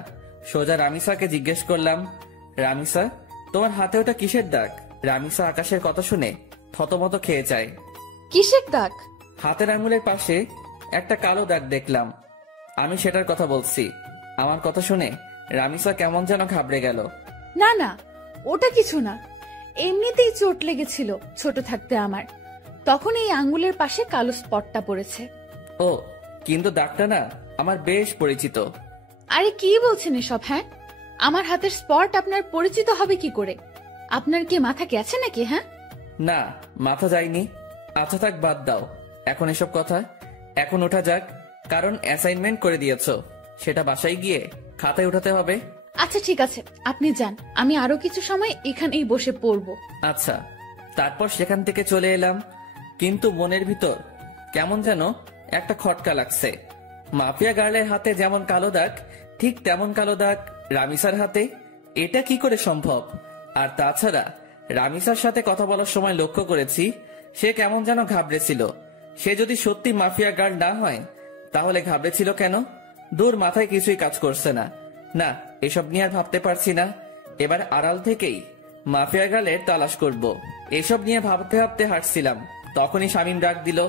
সোজা রামিসাকে জিজ্ঞেস করলাম, রামিসা, তোমার হাতে ওটা কিসের দাগ? রামিসা আকাশের কথা শুনে থতমত খেয়ে যায়। কিসের দাগ? হাতের আঙুলের পাশে একটা কালো দাগ দেখলাম। আমি সেটার কথা বলছি। আমার কথা শুনে রামিসা কেমন যেন ঘাবড়ে গেল। না না, ওটা কিছু না, এমনিতেই চোট লেগেছিল ছোট থাকতে আমার, তখন এই আঙ্গুলের পাশে কালো স্পটটা পড়েছে। ও, কিন্তু দাগটা না আমার বেশ পরিচিত। আরে কি বলছেন এসব? হ্যাঁ, আমার হাতের স্পট আপনার পরিচিত হবে কি করে? আপনার কি মাথা গেছে নাকি? হ্যাঁ, না, মাথা যায়নি। আচ্ছা থাক, বাদ দাও এখন এসব কথা। এখন ওঠা যাক, কারণ অ্যাসাইনমেন্ট করে দিয়েছো, সেটা বাসায় গিয়ে খাতায় উঠাতে হবে। আচ্ছা ঠিক আছে, আপনি যান, আমি আরো কিছু সময় এখানেই বসে পড়বো। আচ্ছা। তারপর সেখান থেকে চলে এলাম, কিন্তু মনের ভিতর কেমন যেন একটা খটকা লাগছে। মাফিয়া গার্লের হাতে যেমন কালো দাগ, ঠিক তেমন কালো দাগ রামিসার হাতে। এটা কি করে সম্ভব? আর তাছাড়া রামিসার সাথে কথা বলার সময় লক্ষ্য করেছি সে কেমন যেন ঘাবড়েছিল। সে যদি সত্যি মাফিয়া গার্ল না হয় তাহলে ঘাবড়েছিল কেন? দূর, মাথায় কিছুই কাজ করছে না। না, এসব নিয়ে আর ভাবতে পারছি না। এবার আড়াল থেকেই মাফিয়া গার্লের তালাশ করব। এসব নিয়ে ভাবতে ভাবতে হাঁটছিলাম, তখনই শামীম ডাক দিল।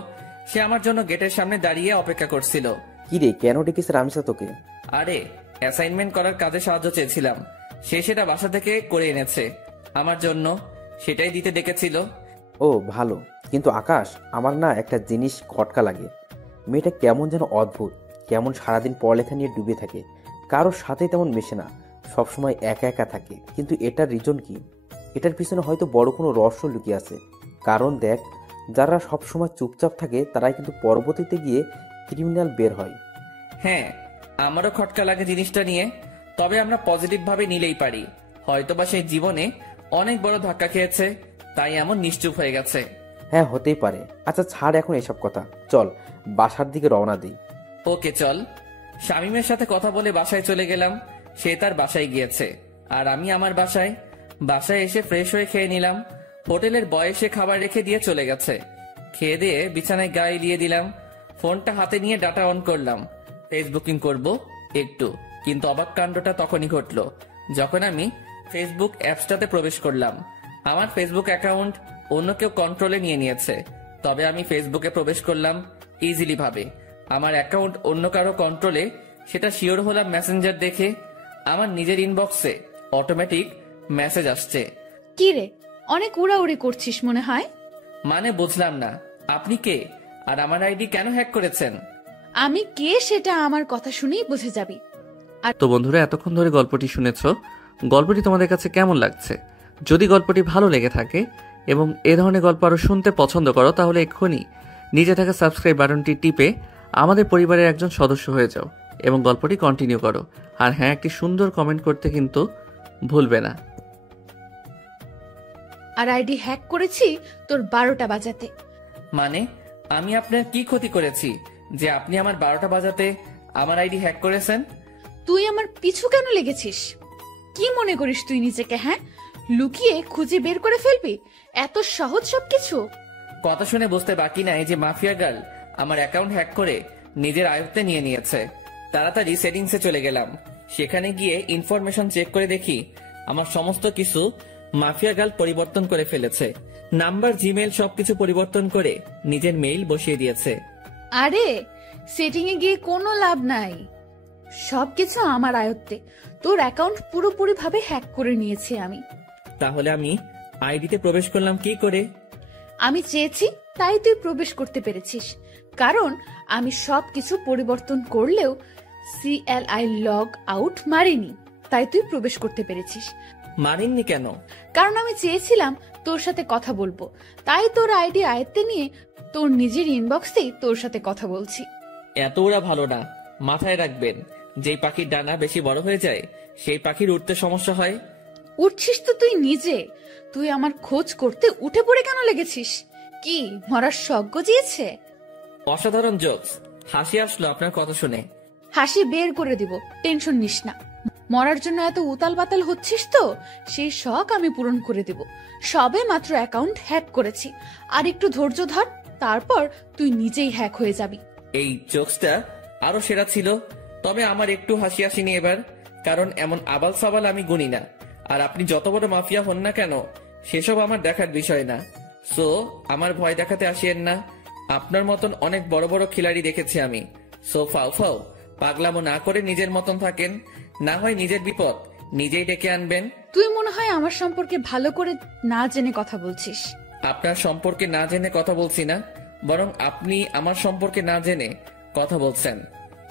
সে আমার জন্য গেটের সামনে দাঁড়িয়ে অপেক্ষা করছিল। কি রে, কেন ডেকেছে রামিসা তোকে? আরে, অ্যাসাইনমেন্ট করার কাজে সাহায্য চেয়েছিলাম, সে সেটা বাসা থেকে করে এনেছে আমার জন্য, সেটাই দিতে ডেকেছিল। ও ভালো, কিন্তু আকাশ, আমার না একটা জিনিস খটকা লাগে। মেয়েটা কেমন যেন অদ্ভুত, কেমন সারাদিন পড়ালেখা নিয়ে ডুবে থাকে, কারোর সাথে তেমন মেশে না, সবসময় একা একা থাকে। কিন্তু এটার রিজন কি? এটার পিছনে হয়তো বড় কোনো রহস্য লুকিয়ে আছে। কারণ দেখ, যারা সবসময় চুপচাপ থাকে তারাই কিন্তু পরবর্তীতে গিয়ে ক্রিমিনাল বের হয়। হ্যাঁ, আমারও খটকা লাগে জিনিসটা নিয়ে, তবে আমরা পজিটিভ ভাবে নিলেই পারি। হয়তোবা সেই জীবনে অনেক বড় ধাক্কা খেয়েছে, তাই এমন নিশ্চুপ হয়ে গেছে। হ্যাঁ, হতেই পারে। আচ্ছা ছাড় এখন এসব কথা, চল বাসার দিকে রওনা দিই। ওকে চল। শামীমের সাথে কথা বলে বাসায় চলে গেলাম। সে তার বাসায় গিয়েছে, আর আমি আমার বাসায়। বাসায় এসে ফ্রেশ হয়ে খেয়ে নিলাম। হোটেলের বয় এসে খাবার রেখে দিয়ে চলে গেছে। খেয়ে দিয়ে বিছানায় গায়ে দিয়ে দিলাম। ফোনটা হাতে নিয়ে ডাটা অন করলাম, ফেসবুকিং করব একটু। কিন্তু অবাক কাণ্ডটা তখনই ঘটলো যখন আমি ফেসবুক অ্যাপসটাতে প্রবেশ করলাম। আমার ফেসবুক অ্যাকাউন্ট অন্য কেউ কন্ট্রোলে নিয়ে নিয়েছে, তবে আমি ফেসবুকে প্রবেশ করলাম ইজিলি ভাবে। আমার অ্যাকাউন্ট অন্য কারো কন্ট্রোলে, সেটা শিওর হলাম মেসেঞ্জার দেখে। আমার নিজের ইনবক্সে অটোমেটিক মেসেজ আসছে। কি রে, অনেক উড়াউড়ি করছিস মনে হয়। মানে বুঝলাম না, আপনি কে আর আমার আইডি কেন হ্যাক করেছেন? আমি কে সেটা আমার কথা শুনেই বুঝে যাবি। তো বন্ধুরা, এতক্ষণ ধরে গল্পটি শুনেছো। গল্পটি তোমাদের কাছে কেমন লাগছে? যদি গল্পটি ভালো লেগে থাকে এবং এ ধরনের গল্প আরো শুনতে পছন্দ করো, তাহলে এক্ষুনি নিচে থাকা সাবস্ক্রাইব বাটনটি টিপে আমাদের পরিবারের একজন সদস্য হয়ে যাও এবং গল্পটি কন্টিনিউ করো। আর হ্যাঁ, একটি সুন্দর কমেন্ট করতে কিন্তু ভুলবে না। আর আইডি হ্যাক করেছি তোর 12টা বাজাতে। মানে আমি আপনার কি ক্ষতি করেছি যে আপনি আমার 12টা বাজাতে আমার আইডি হ্যাক করেছেন? তুই আমার পিছু কেন লেগেছিস? কি মনে করিস তুই নিজেকে? হ্যাঁ, লুকিয়ে খুঁজে বের করে ফেলবি? এত সহজ সবকিছু? কথা শুনে বুঝতে বাকি নাই যে মাফিয়া গার্ল আমার অ্যাকাউন্ট হ্যাক করে নিজের আয়ত্তে নিয়ে নিয়েছে। তাড়াতাড়ি সেটিংসে চলে গেলাম। সেখানে গিয়ে ইনফরমেশন চেক করে দেখি আমার সমস্ত কিছু মাফিয়া গার্ল পরিবর্তন করে ফেলেছে। নাম্বার, জিমেল সবকিছু পরিবর্তন করে নিজের মেইল বসিয়ে দিয়েছে। আরে, সেটিং এ গিয়ে কোনো লাভ নাই, সবকিছু আমার আয়ত্তে। তোর অ্যাকাউন্ট পুরোপুরি ভাবে হ্যাক করে নিয়েছি আমি। তাহলে আমি আইডিতে প্রবেশ করলাম কি করে? আমি চেয়েছি তাই তুই প্রবেশ করতে পেরেছিস, কারণ আমি সবকিছু পরিবর্তন করলেও CLI লগ আউট মারিনি, তাই তুই প্রবেশ করতে পেরেছিস। মানেননি কেন? কারণ আমি চেয়েছিলাম তোর সাথে কথা বলবো, তাই তোর আইডি আয়ত্তে নিয়ে তোর নিজের ইনবক্সেই তোর সাথে কথা বলছি। এত ওরা ভালো না, মাথায় রাখবেন। যেই পাখির ডানা বেশি বড় হয়ে যায় সেই পাখির উঠতে সমস্যা হয়। উঠছিস তো তুই নিজে, তুই আমার খোঁজ করতে উঠে পড়ে কেন লেগেছিস? কি মরার শখ গজিয়েছে? অসাধারণ জোকস। হাসি আসলো আপনার কথা শুনে। হাসি বের করে দিব, টেনশন নিস না। মরার জন্য এত উতাল পাতাল হচ্ছিস তো, সেই শখ আমি পূরণ করে দিব। সবে মাত্র অ্যাকাউন্ট হ্যাক করেছি, আর একটু ধৈর্য ধর, তারপর তুই নিজেই হ্যাক হয়ে যাবি। এই জোকসটা আরো সেরা ছিল, তবে আমার একটু হাসি আসেনি এবার, কারণ এমন আবাল সাবাল আমি গুনি না। আর আপনি যত বড় মাফিয়া হন না কেন, সেসব আমার দেখার বিষয় না। সো আমার ভয় দেখাতে আসিয়েন না। আপনার মতন অনেক বড় বড় খিলাড়ি দেখেছি আমি। সো ফাও ফাও পাগলামো না করে নিজের মতন থাকেন, না হয় নিজের বিপদ নিজেই ডেকে আনবেন। তুই মনে হয় আমার সম্পর্কে ভালো করে না জেনে কথা বলছিস। আপনার সম্পর্কে না জেনে কথা বলছি না, বরং আপনি আমার সম্পর্কে না জেনে কথা বলছেন।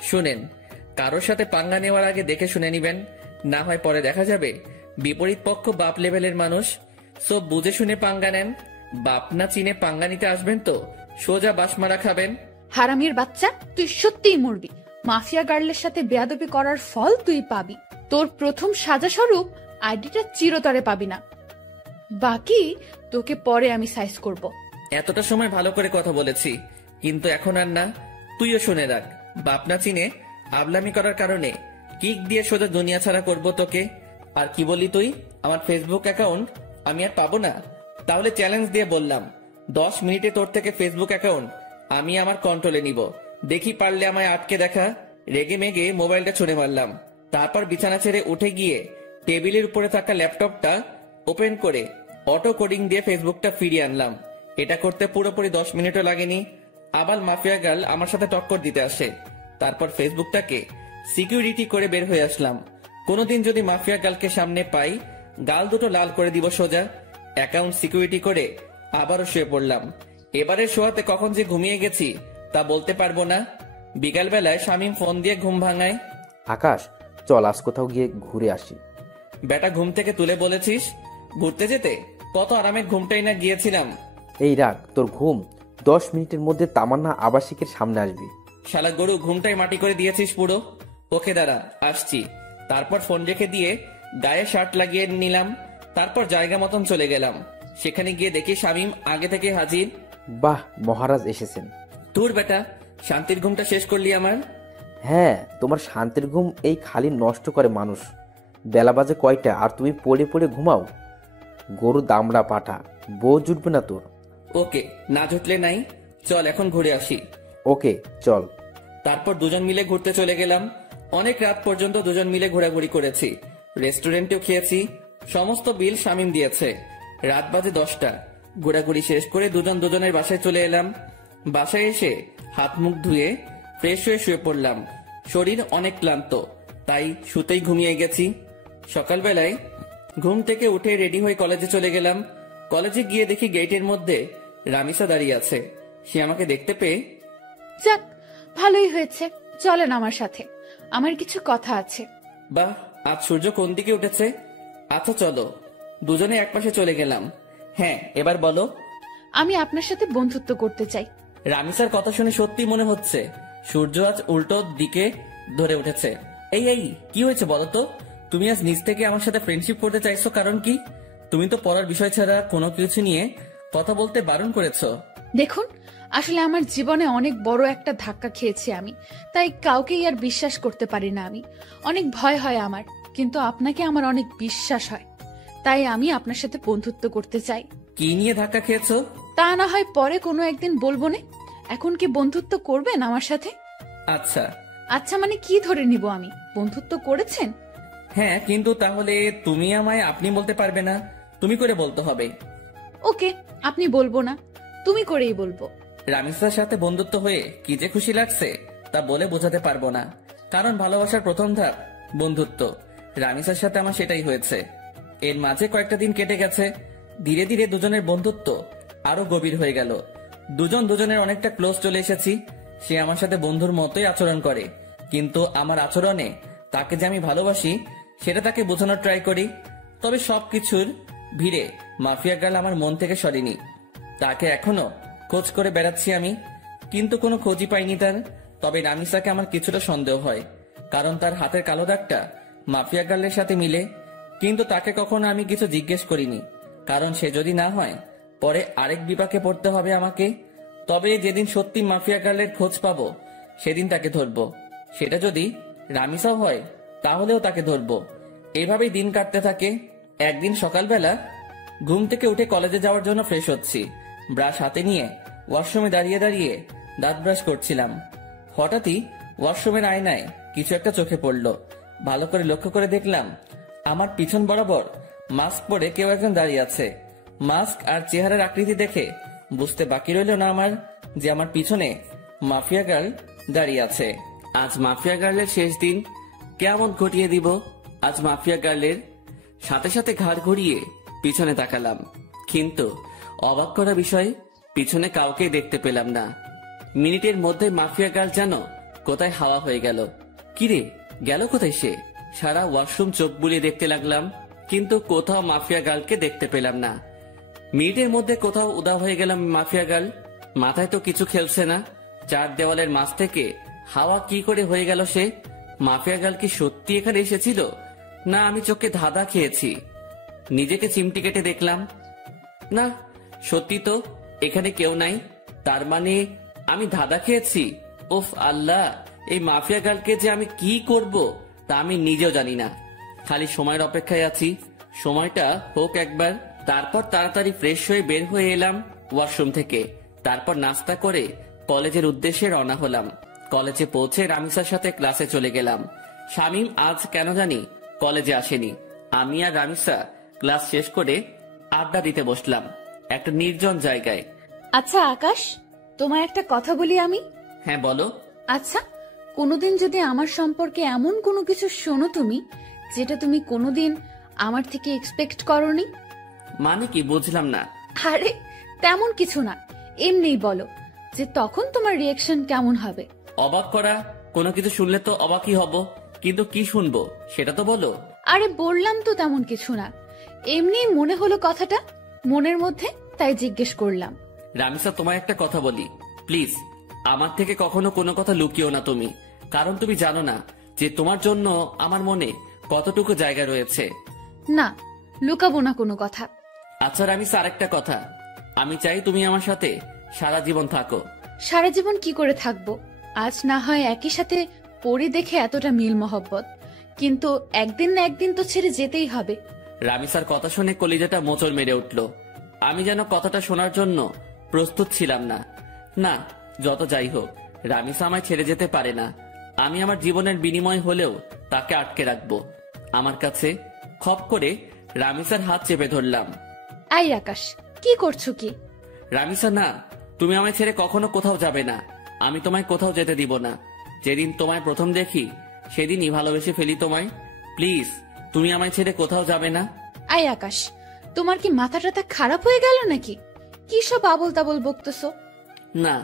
শুনেন, কারোর সাথে পাঙ্গা নেওয়ার আগে দেখে শুনে নিবেন, না হয় পরে দেখা যাবে বিপরীত পক্ষ বাপ লেভেলের মানুষ। সব বুঝে শুনে পাঙ্গা নেন। বাপ না চিনে পাঙ্গা নিতে আসবেন তো সোজা বাসমারা খাবেন। হারামির বাচ্চা, তুই সত্যিই মরবি। মাফিয়া গার্লের সাথে বেয়াদবি করার ফল তুই পাবি। তোর প্রথম সাজা স্বরূপ আইডিটা চিরতরে পাবি না, বাকি তোকে পরে আমি সাইজ করব। এতটা সময় ভালো করে কথা বলেছি, কিন্তু এখন আর না। তুইও শুনে রাখ, বাপ না চিনে আবলামি করার কারণে কিক দিয়ে সোজা দুনিয়া ছাড়া করব তোকে। আর কি বলি তুই, আমার ফেসবুক অ্যাকাউন্ট আমি আর পাবো না? তাহলে চ্যালেঞ্জ দিয়ে বললাম, 10 মিনিটে তোর থেকে ফেসবুক অ্যাকাউন্ট আমি আমার কন্ট্রোলে নিব। দেখি পারলে আমায় আটকে দেখা। রেগে মেগে মোবাইলটা ছুঁড়ে মারলাম। তারপর বিছানা ছেড়ে উঠে গিয়ে টেবিলের উপরে থাকা ল্যাপটপটা ওপেন করে অটো কোডিং দিয়ে ফেসবুকটা ফিরিয়ে আনলাম। এটা করতে পুরোপুরি 10 মিনিটও লাগেনি। আবার মাফিয়া গার্ল আমার সাথে টক্কর দিতে আসে। তারপর ফেসবুকটাকে সিকিউরিটি করে বের হয়ে আসলাম। কোনোদিন যদি মাফিয়া গার্লকে সামনে পাই, গাল দুটো লাল করে দিব সোজা। অ্যাকাউন্ট সিকিউরিটি করে আবারও শুয়ে পড়লাম। এবারের শোয়াতে কখন যে ঘুমিয়ে গেছি তা বলতে পারবো না। বিকালবেলায় শামীম ফোন দিয়ে ঘুম ভাঙায়। আকাশ, চল আজ কোথাও গিয়ে ঘুরে আসি। বেটা ঘুম থেকে তুলে বলেছিস ঘুরতে যেতে? কত আরামের ঘুমটাই না গিয়েছিলাম। এই রাখ তোর ঘুম, 10 মিনিটের মধ্যে তামান্না আবাসিকের সামনে আসবি। শালা গরু, ঘুমটাই মাটি করে দিয়েছিস পুরো। ওকে দাঁড়া, আসছি। তারপর ফোন রেখে দিয়ে গায়ে শার্ট লাগিয়ে নিলাম। তারপর জায়গা মতন চলে গেলাম। সেখানে গিয়ে দেখি শামীম আগে থেকে হাজির। বাহ, মহারাজ এসেছেন। তোর বেটা, শান্তির ঘুমটা শেষ করলি আমার। হ্যাঁ, তোমার শান্তির ঘুম এই খালি নষ্ট করে মানুষ। বেলা বাজে কয়টা আর তুমি পড়ে পড়ে ঘুমাও? গরু দামড়া পাঠা, বউ জুটবে না তোর। ওকে, না জুটলে নাই। চল এখন ঘুরে আসি। ওকে চল। তারপর দুজন মিলে ঘুরতে চলে গেলাম। অনেক রাত পর্যন্ত দুজন মিলে ঘোরাঘুরি করেছি। রেস্টুরেন্টেও খেয়েছি। সমস্ত বিল শামীম দিয়েছে। রাত বাজে 10টা। ঘোরাঘুরি শেষ করে দুজন দুজনের বাসায় চলে এলাম। বাসায় এসে হাত মুখ ধুয়ে ফ্রেশ হয়ে শুয়ে পড়লাম। শরীর অনেক ক্লান্ত, তাই শুতেই ঘুমিয়ে গেছি। সকালবেলায় ঘুম থেকে উঠে রেডি হয়ে কলেজে চলে গেলাম। কলেজে গিয়ে দেখি গেটের মধ্যে রামিসা দাঁড়িয়ে আছে। সে আমাকে দেখতে পেয়ে, যাক, ভালোই হয়েছে, চলেন আমার সাথে, আমার কিছু কথা আছে। বাহ, আজ সূর্য কোন দিকে উঠেছে। আচ্ছা চলো। দুজনে একপাশে চলে গেলাম। হ্যাঁ, এবার বলো। আমি আপনার সাথে বন্ধুত্ব করতে চাই। রামিসার কথা শুনে সত্যি মনে হচ্ছে সূর্য আজ উল্টো দিকে ধরে উঠেছে। এই এই কি হয়েছে বলো তো? তুমি আজ নিজ থেকে আমার সাথে ফ্রেন্ডশিপ করতে চাইছো, কারণ কি? তুমি তো পড়ার বিষয় ছাড়া কোনো কিছু নিয়ে কথা বলতে বারণ করেছো। দেখুন, আসলে আমার জীবনে অনেক বড় একটা ধাক্কা খেয়েছি আমি, তাই কাউকেই আর বিশ্বাস করতে পারি না আমি। অনেক ভয় হয় আমার, কিন্তু আপনাকে আমার অনেক বিশ্বাস হয়, তাই আমি আপনার সাথে বন্ধুত্ব করতে চাই। কি নিয়ে ধাক্কা খেয়েছো? তা না হয় পরে কোনো একদিন বলবো না। এখন কি বন্ধুত্ব করবেন আমার সাথে? আচ্ছা। আচ্ছা মানে কি ধরে নিব আমি? বন্ধুত্ব করেছেন? হ্যাঁ, কিন্তু তাহলে তুমি আমায় আপনি বলতে পারবে না, তুমি করে বলতে হবে। ওকে, আপনি বলবো না, তুমি করেই বলবো। রামিসার সাথে বন্ধুত্ব হয়ে কি যে খুশি লাগছে তা বলে বোঝাতে পারবো না, কারণ ভালোবাসার প্রথম ধাপ বন্ধুত্ব। রামিসার সাথে আমার সেটাই হয়েছে। এর মাঝে কয়েকটা দিন কেটে গেছে। ধীরে ধীরে দুজনের বন্ধুত্ব আরো গভীর হয়ে গেল। দুজন দুজনের অনেকটা ক্লোজ চলে এসেছি। সে আমার সাথে বন্ধুর মতোই আচরণ করে, কিন্তু আমার আচরণে তাকে যে আমি ভালোবাসি সেটা তাকে বোঝানোর ট্রাই করি। তবে সবকিছুর ভিড়ে মাফিয়া গার্ল আমার মন থেকে সরেনি। তাকে এখনো খোঁজ করে বেড়াচ্ছি আমি, কিন্তু কোনো খোঁজই পাইনি তার। তবে রামিসাকে আমার কিছুটা সন্দেহ হয়, কারণ তার হাতের কালো দাগটা মাফিয়া গার্লের সাথে মিলে। কিন্তু তাকে কখনো আমি কিছু জিজ্ঞেস করিনি, কারণ সে যদি না হয় পরে আরেক বিপাকে পড়তে হবে আমাকে। তবে যেদিন সত্যি মাফিয়া গার্লের খোঁজ পাবো সেদিন তাকে ধরবো। সেটা যদি রামিসাও হয় তাহলেও তাকে ধরবো। এভাবেই দিন কাটতে থাকে। একদিন সকালবেলা ঘুম থেকে উঠে কলেজে যাওয়ার জন্য ফ্রেশ হচ্ছি। ব্রাশ হাতে নিয়ে ওয়াশরুমে দাঁড়িয়ে দাঁড়িয়ে দাঁত ব্রাশ করছিলাম। হঠাৎই ওয়াশরুমের আয়নায় কিছু একটা চোখে পড়লো। ভালো করে লক্ষ্য করে দেখলাম আমার পিছন বরাবর মাস্ক পরে কেউ একজন দাঁড়িয়ে আছে। মাস্ক আর চেহারার আকৃতি দেখে বুঝতে বাকি রইল না আমার যে আমার পিছনে মাফিয়া গার্ল দাঁড়িয়ে আছে। আজ মাফিয়া গার্লের শেষ দিন, কেমন ঘটিয়ে দিব আজ মাফিয়া গার্লের। সাথে সাথে ঘাড় ঘুরিয়ে পিছনে তাকালাম, কিন্তু অবাক করা বিষয়, পিছনে কাউকে দেখতে পেলাম না। মিনিটের মধ্যে মাফিয়া গার্ল যেন কোথায় হাওয়া হয়ে গেল। কি কিরে, গেল কোথায় সে? সারা ওয়াশরুম চোখ বুলিয়ে দেখতে লাগলাম, কিন্তু কোথাও মাফিয়া গার্লকে দেখতে পেলাম না। মিনিটের মধ্যে কোথাও উদা হয়ে গেলাম মাফিয়া গার্ল। মাথায় তো কিছু খেলছে না। চার দেওয়ালের মাঝ থেকে হাওয়া কি করে হয়ে গেল সে? মাফিয়া গার্ল কি সত্যি এখানে এসেছিল, না আমি চোখে ধাঁধা খেয়েছি? নিজেকে চিমটি কেটে দেখলাম, না সত্যি তো এখানে কেউ নাই। তার মানে আমি ধাঁধা খেয়েছি। উফ আল্লাহ, এই মাফিয়া গার্লকে যে আমি কি করব তা আমি নিজেও জানি না। খালি সময়ের অপেক্ষায় আছি, সময়টা হোক একবার। তারপর তাড়াতাড়ি ফ্রেশ হয়ে বের হয়ে এলাম ওয়াশরুম থেকে। তারপর নাস্তা করে কলেজের উদ্দেশ্যে রওনা হলাম। কলেজে পৌঁছে রামিসার সাথে ক্লাসে চলে গেলাম। শামীম আজ কেন জানি কলেজে আসেনি। আমি আর রামিসা ক্লাস শেষ করে আড্ডা দিতে বসলাম একটা নির্জন জায়গায়। আচ্ছা আকাশ, তোমায় একটা কথা বলি আমি। হ্যাঁ বলো। আচ্ছা, কোনোদিন যদি আমার সম্পর্কে এমন কোনো কিছু শোনো তুমি, যেটা তুমি কোনোদিন আমার থেকে এক্সপেক্ট করোনি। মানে কি, বুঝলাম না। আরে তেমন কিছু না, এমনিই বলো যে তখন তোমার রিয়াকশন কেমন হবে। অবাক করা কোনো কিছু শুনলে তো অবাকই হব, কিন্তু কি শুনবো সেটা তো বলো। আরে বললাম তো তেমন কিছু না, এমনি মনে হলো কথাটা মনের মধ্যে, তাই জিজ্ঞেস করলাম। রামিসা, তোমায় একটা কথা বলি, প্লিজ আমার থেকে কখনো কোনো কথা লুকিও না তুমি। কারণ তুমি জানো না যে তোমার জন্য আমার মনে কতটুকু জায়গা রয়েছে। না, লুকাবো না কোনো কথা। আচ্ছা রামিসা, আরেকটা কথা, আমি চাই তুমি আমার সাথে সারা জীবন থাকো। সারা জীবন কি করে থাকবো? আজ না হয় একই সাথে পড়ি দেখে এতটা মিল মহব্বত, কিন্তু একদিন না একদিন তো ছেড়ে যেতেই হবে। রামিসার কথা শুনে কলিজাটা মোচড় মেরে উঠল। আমি যেন কথাটা শোনার জন্য প্রস্তুত ছিলাম না। না, যত যাই হোক, রামিসা আমায় ছেড়ে যেতে পারে না। আমি আমার জীবনের বিনিময় হলেও তাকে আটকে রাখবো আমার কাছে। খপ করে রামিসার হাত চেপে ধরলাম। আই আকাশ, কি করছো কি? রামিসা, না, তুমি আমায় ছেড়ে কখনো কোথাও যাবে না। আমি তোমায় কোথাও যেতে দিব না। যেদিন তোমায় প্রথম দেখি সেদিনই ভালোবেসে ফেলি তোমায়। প্লিজ, তুমি আমায় ছেড়ে কোথাও যাবে না। আই আকাশ, তোমার কি মাথা টাথা খারাপ হয়ে গেল নাকি? কি সব আবল তাবল বকতেছো? না,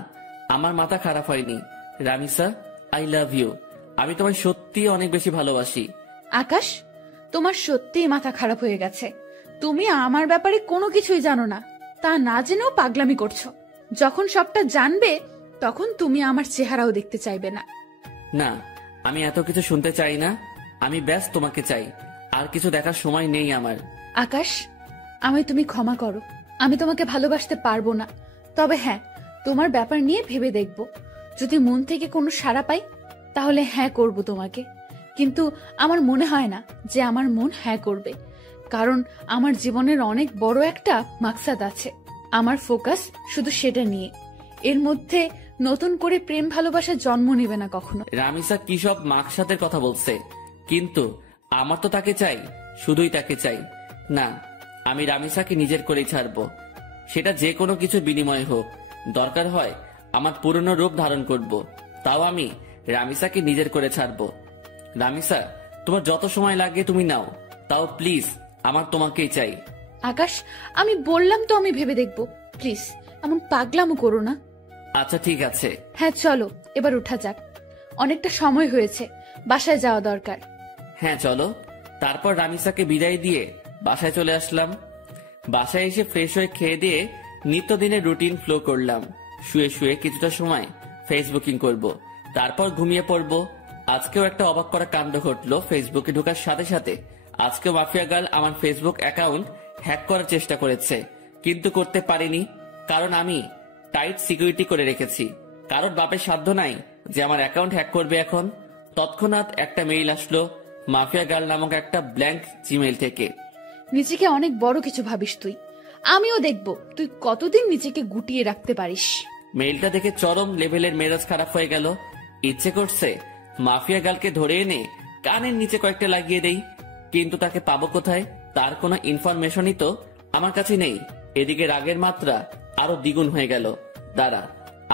আমার মাথা খারাপ হয়নি। Ramisa, I love you. আমি তোমায় সত্যি অনেক বেশি ভালোবাসি। আকাশ, তোমার সত্যিই মাথা খারাপ হয়ে গেছে। তুমি আমার ব্যাপারে কোনো কিছুই জানো না, তা না জেনেও পাগলামি করছো। যখন সবটা জানবে তখন তুমি আমার চেহারাও দেখতে চাইবে না। না, আমি এত কিছু শুনতে চাই না। আমি ব্যাস তোমাকে চাই, আর কিছু দেখার সময় নেই আমার। আকাশ, আমি তুমি ক্ষমা করো, আমি তোমাকে ভালোবাসতে পারবো না। তবে হ্যাঁ, তোমার ব্যাপার নিয়ে ভেবে দেখব। যদি মন থেকে কোনো সাড়া পাই তাহলে হ্যাঁ করব তোমাকে। কিন্তু আমার মনে হয় না যে আমার মন হ্যাঁ করবে, কারণ আমার জীবনের অনেক বড় একটা মাকসাদ আছে। আমার ফোকাস শুধু সেটা নিয়ে। এর মধ্যে নতুন করে প্রেম ভালোবাসা জন্ম নেবে না কখনো। রামিসা কি সব মাকসাদের কথা বলছে, কিন্তু আমার তো তাকে চাই, শুধুই তাকে চাই। না, আমি রামিসাকে নিজের করেই ছাড়বো, সেটা যে কোনো কিছুর বিনিময়ে হোক। দরকার হয় আমার পুরনো রূপ ধারণ করব, তাও আমি রামিসাকে নিজের করে ছাড়বো। রামিসা, তোমার যত সময় লাগে তুমি নাও, তাও প্লিজ আমার তোমাকেই চাই। আকাশ, আমি বললাম তো আমি ভেবে দেখব। প্লিজ এমন পাগলামো করো না। আচ্ছা ঠিক আছে। হ্যাঁ চলো, এবার উঠা যাক, অনেকটা সময় হয়েছে, বাসায় যাওয়া দরকার। হ্যাঁ চলো। তারপর রামিসাকে বিদায় দিয়ে বাসায় চলে আসলাম। বাসায় এসে ফ্রেশ হয়ে খেয়ে দিয়ে নিত্যদিনের রুটিন ফ্লো করলাম। শুয়ে শুয়ে কিছুটা সময় ফেসবুকিং করব, তারপর ঘুমিয়ে পড়ব। আজকেও একটা অবাক করা কাণ্ড ঘটলো ফেসবুকে ঢোকার সাথে সাথে। আজকে মাফিয়া গার্ল আমার ফেসবুক অ্যাকাউন্ট হ্যাক করার চেষ্টা করেছে, কিন্তু করতে পারিনি, কারণ আমি টাইট সিকিউরিটি করে রেখেছি। কারোর বাপের সাধ্য নাই যে আমার অ্যাকাউন্ট হ্যাক করবে এখন। তৎক্ষণাৎ একটা মেইল আসলো মাফিয়া গার্ল নামক একটা ব্ল্যাঙ্ক জিমেইল থেকে। নিজেকে অনেক বড় কিছু ভাবিস তুই, আমিও দেখব তুই কতদিন নিজেকে গুটিয়ে রাখতে পারিস। মেইলটা দেখে চরম লেভেলের মেজাজ খারাপ হয়ে গেল। ইচ্ছে করছে মাফিয়া গার্লকে ধরে এনে কানের নিচে কয়েকটা লাগিয়ে দেই, কিন্তু তাকে পাবো কোথায়? তার কোনো ইনফরমেশনই তো আমার কাছে নেই। এদিকে রাগের মাত্রা আরো দ্বিগুণ হয়ে গেল। দাঁড়া,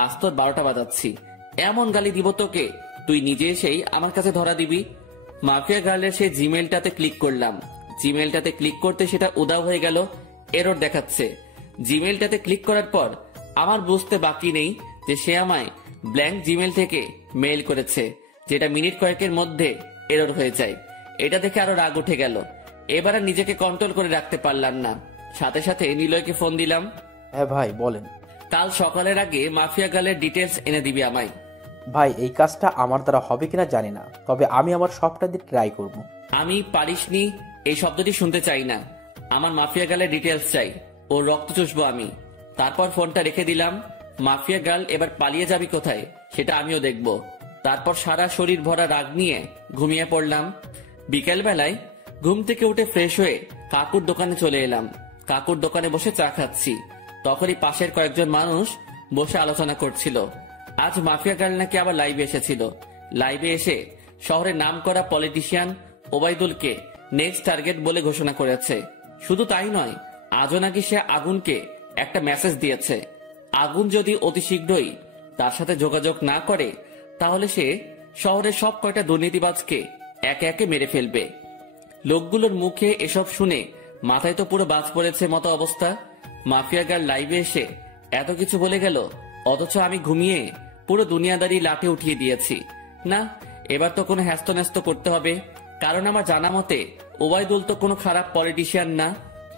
আজ তোর 12টা বাজাচ্ছি, এমন গালি দিব তোকে তুই নিজে এসেই আমার কাছে ধরা দিবি। মাফিয়া গার্লের সেই জিমেলটাতে ক্লিক করলাম। জিমেলটাতে ক্লিক করতে সেটা উদাও হয়ে গেল, এরর দেখাচ্ছে। জিমেলটাতে ক্লিক করার পর আমার বুঝতে বাকি নেই যে সে আমায় ব্ল্যাঙ্ক জিমেল থেকে মেইল করেছে। যেটা মিনিট কয়েকের মধ্যে এরর হয়ে যায়। এটা দেখে আরো রাগ উঠে গেল। এবার আর নিজেকে কন্ট্রোল করে রাখতে পারলাম না। সাথে সাথে নিলয়কে ফোন দিলাম। হ্যাঁ ভাই বলেন। কাল সকালের আগে মাফিয়া গার্লের ডিটেলস এনে দিবি আমায়। ভাই এই কাজটা আমার দ্বারা হবে কিনা জানি না, তবে আমি আমার সবটা দিয়ে ট্রাই করব। আমি পারিসনি এই শব্দটি শুনতে চাই না। আমার মাফিয়া গার্লের ডিটেলস চাই। ওর রক্ত চুষবো আমি। তারপর ফোনটা রেখে দিলাম। মাফিয়া গার্ল এবার পালিয়ে যাবি কোথায় সেটা আমিও দেখব। তারপর সারা শরীর ভরা রাগ নিয়ে ঘুমিয়ে পড়লাম। বিকেল বেলায় ঘুম থেকে উঠে ফ্রেশ হয়ে কাকুর দোকানে চলে এলাম। কাকুর দোকানে বসে চা খাচ্ছি। তখনই পাশের কয়েকজন মানুষ বসে আলোচনা করছিল। আজ মাফিয়া গার্ল নাকি আবার লাইভে এসেছিল। লাইভে এসে শহরের নামকরা পলিটিশিয়ান ওবায়দুলকে নেক্সট টার্গেট বলে ঘোষণা করেছে। শুধু তাই নয়, আজও নাকি সে আগুনকে একটা মেসেজ দিয়েছে। আগুন যদি অতি শীঘ্রই তার সাথে যোগাযোগ না করে তাহলে সে শহরের সব কয়টা দুর্নীতিবাজকে একে একে মেরে ফেলবে। লোকগুলোর মুখে এসব শুনে মাথায় তো পুরো বাজ পড়েছে মতো অবস্থা। মাফিয়া গার্ল লাইভে এসে এত কিছু বলে গেল, অথচ আমি ঘুমিয়ে পুরো দুনিয়াদারি লাঠে উঠিয়ে দিয়েছি। না, এবার তো কোনো হ্যাস্ত করতে হবে। কারণ আমার জানা মতে ওবায়দুল তো কোনো খারাপ পলিটিশিয়ান না।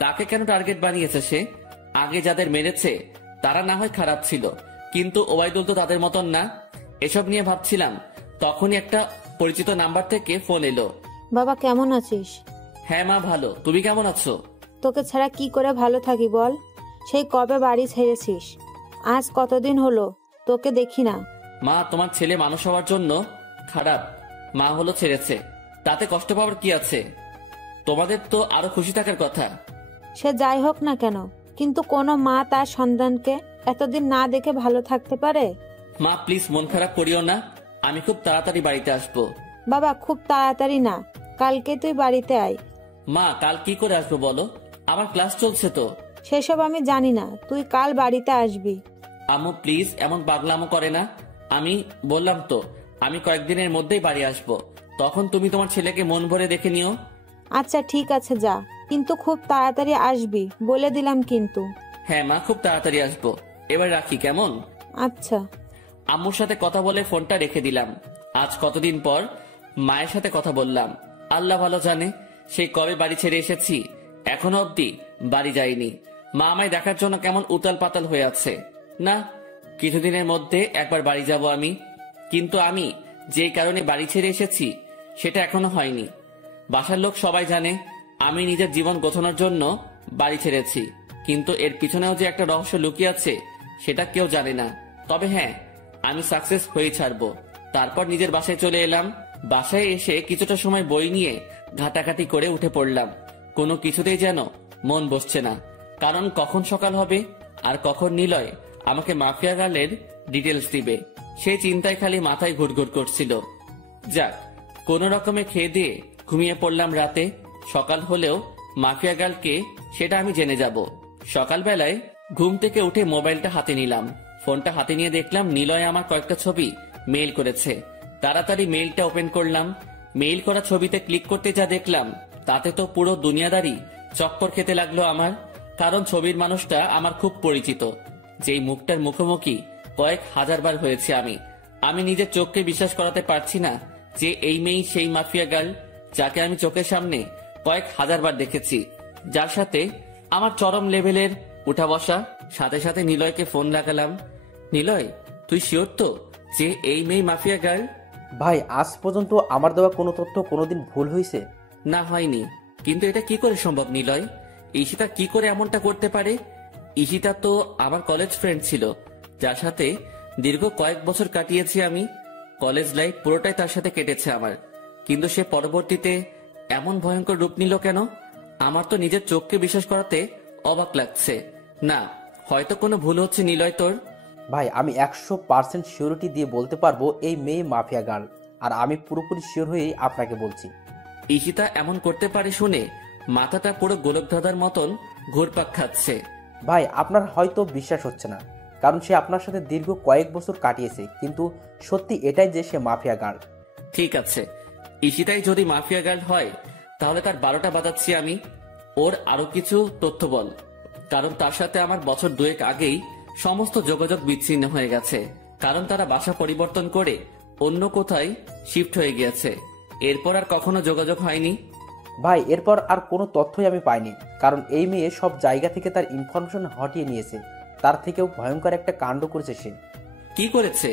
তাকে কেন টার্গেট বানিয়েছে সে? আগে যাদের মেরেছে তারা না হয় খারাপ ছিল, কিন্তু ওবায়দুল তো তাদের মতন না। এসব নিয়ে ভাবছিলাম, তখনই একটা পরিচিত নাম্বার থেকে ফোন এলো। বাবা কেমন আছিস? হ্যাঁ মা ভালো, তুমি কেমন আছো? তোকে ছাড়া কি করে ভালো থাকি বল? সেই কবে বাড়ি ছেড়েছিস? আজ কতদিন হলো তোকে দেখি না। মা, তোমার ছেলে মানুষ হওয়ার জন্য খারাপ মা হলো ছেড়েছে, তাতে কষ্ট পাওয়ার কি আছে? তোমাদের তো আরো খুশি থাকার কথা। সে যাই হোক না কেন, কিন্তু কোনো মা তার সন্তানকে এতদিন না দেখে ভালো থাকতে পারে? মা প্লিজ মন খারাপ করিও না, আমি খুব তাড়াতাড়ি বাড়িতে আসবো। বাবা খুব তাড়াতাড়ি না, কালকে তুই বাড়িতে আয়। মা কাল কি করে আসবো বলো? আমার ক্লাস চলছে তো। সেসব আমি জানি না, তুই কাল বাড়িতে আসবি। আম্মু প্লিজ এমন পাগলামো করে না। আমি বললাম তো আমি কয়েকদিনের মধ্যেই বাড়ি আসবো, তখন তুমি তোমার ছেলেকে মন ভরে দেখে নিও। আচ্ছা ঠিক আছে যা, কিন্তু খুব তাড়াতাড়ি আসবি বলে দিলাম কিন্তু। হ্যাঁ মা, খুব তাড়াতাড়ি আসবো। এবার রাখি কেমন? আচ্ছা। আম্মুর সাথে কথা বলে ফোনটা রেখে দিলাম। আজ কতদিন পর মায়ের সাথে কথা বললাম। আল্লাহ ভালো জানে সেই কবে বাড়ি ছেড়ে এসেছি, এখনো অব্দি বাড়ি যাইনি। মা আমায় দেখার জন্য কেমন উতাল পাতাল হয়ে আছে। না, কিছুদিনের মধ্যে একবার বাড়ি যাব আমি। কিন্তু আমি যেই কারণে বাড়ি ছেড়ে এসেছি সেটা এখনো হয়নি। বাসার লোক সবাই জানে আমি নিজের জীবন গোছানোর জন্য বাড়ি ছেড়েছি, কিন্তু এর পিছনেও যে একটা রহস্য লুকিয়ে আছে সেটা কেউ জানে না। তবে হ্যাঁ, আমি সাকসেস হয়ে ছাড়বো। তারপর নিজের বাসায় চলে এলাম। বাসায় এসে কিছুটা সময় বই নিয়ে ঘাটাঘাটি করে উঠে পড়লাম। কোনো কিছুতেই যেন মন বসছে না, কারণ কখন সকাল হবে আর কখন নিলয় আমাকে মাফিয়া গার্লের ডিটেলস দিবে সেই চিন্তায় খালি মাথায় ঘুরঘুর করছিল। যাক, কোন রকমে খেয়ে দিয়ে ঘুমিয়ে পড়লাম রাতে। সকাল হলেও মাফিয়া গার্লকে সেটা আমি জেনে যাব। সকালবেলায় ঘুম থেকে উঠে মোবাইলটা হাতে নিলাম। ফোনটা হাতে নিয়ে দেখলাম নিলয় আমার কয়েকটা ছবি মেইল করেছে। তাড়াতাড়ি মেইলটা ওপেন করলাম। মেইল করা ছবিতে ক্লিক করতে যা দেখলাম তাতে তো পুরো দুনিয়াদারি চক্কর খেতে লাগলো আমার। কারণ ছবির মানুষটা আমার খুব পরিচিত, যেই মুখটার মুখোমুখি কয়েক হাজার বার হয়েছে আমি নিজের চোখকে বিশ্বাস করাতে পারছি না যে এই মেয়েই সেই মাফিয়া গার্ল যাকে আমি চোখের সামনে কয়েক হাজার বার দেখেছি, যার সাথে আমার চরম লেভেলের উঠা বসা। সাথে সাথে নিলয়কে ফোন লাগালাম। নিলয়, তুই শিওর তো যে এই মেয়ে মাফিয়া গার্ল? ভাই আজ পর্যন্ত আমার দেওয়া কোনো তথ্য কোনোদিন ভুল হয়েছে? না হয়নি, কিন্তু এটা কি করে সম্ভব নিলয়? ঈশিতা কি করে এমনটা করতে পারে? ঈশিতা তো আমার কলেজ ফ্রেন্ড ছিল, যার সাথে দীর্ঘ কয়েক বছর কাটিয়েছি আমি। কলেজ লাইফ পুরোটাই তার সাথে কেটেছে আমার, কিন্তু সে পরবর্তীতে এমন ভয়ঙ্কর রূপ নিল কেন? আমার তো নিজের চোখকে বিশ্বাস করাতে অবাক লাগছে। না, হয়তো কোনো ভুল হচ্ছে নিলয় তোর। ভাই আমি 100% সিওরিটি দিয়ে বলতে পারবো এই মেয়ে মাফিয়া গার্ল, আর আমি পুরোপুরি শিওর হয়েই আপনাকে বলছি। ঈশিতা এমন করতে পারে শুনে মাথাটা পুরো গোলকধাঁধার মতন ঘুরপাক খাচ্ছে। ভাই আপনার হয়তো বিশ্বাস হচ্ছে না, কারণ সে আপনার সাথে দীর্ঘ কয়েক বছর কাটিয়েছে, কিন্তু সত্যি এটাই যে সে মাফিয়া গার্ল। ঠিক আছে, ঈশিতাই যদি মাফিয়া গার্ল হয় তাহলে তার 12টা বাজাচ্ছি আমি। ওর আরো কিছু তথ্য বল, কারণ তার সাথে আমার বছর 2 আগেই সমস্ত যোগাযোগ বিচ্ছিন্ন হয়ে গেছে। কারণ তারা বাসা পরিবর্তন করে অন্য কোথায় শিফট হয়ে গিয়েছে। এরপর আর কখনো যোগাযোগ হয়নি। ভাই এরপর আর কোনো তথ্যই আমি পাইনি, কারণ এই মেয়ে সব জায়গা থেকে তার ইনফরমেশন হটিয়ে নিয়েছে। তার থেকেও ভয়ঙ্কর একটা কাণ্ড করেছে সে। কি করেছে?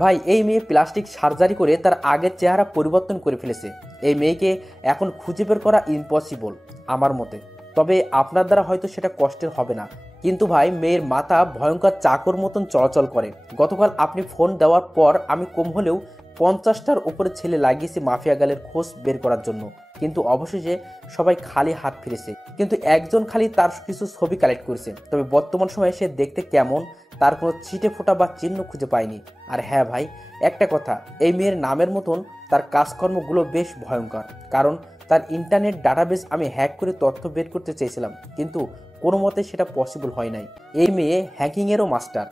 ভাই এই মেয়ে প্লাস্টিক সার্জারি করে তার আগের চেহারা পরিবর্তন করে ফেলেছে। এই মেয়েকে এখন খুঁজে বের করা ইম্পসিবল আমার মতে। তবে আপনার দ্বারা হয়তো সেটা কষ্টের হবে না, কিন্তু ভাই মেয়ের মাথা ভয়ঙ্কর চাকর মতন চলাচল করে। গতকাল আপনি ফোন দেওয়ার পর আমি কম হলেও 50টার উপরে ছেলে লাগিয়েছি মাফিয়া গালের খোঁজ বের করার জন্য, কিন্তু অবশেষে সবাই খালি হাত ফিরেছে। কিন্তু একজন খালি তার কিছু ছবি কালেক্ট করেছে। তবে বর্তমান সময়ে সে দেখতে কেমন তার কোনো ছিটে ফোঁটা বা চিহ্ন খুঁজে পায়নি। আর হ্যাঁ ভাই, একটা কথা, এই মেয়ের নামের মতন তার কাজকর্মগুলো বেশ ভয়ঙ্কর। কারণ তার ইন্টারনেট ডাটাবেস আমি হ্যাক করে তথ্য বের করতে চেয়েছিলাম, কিন্তু কোনো মতে সেটা পসিবল হয় নাই। এই মেয়ে হ্যাকিংয়েরও মাস্টার।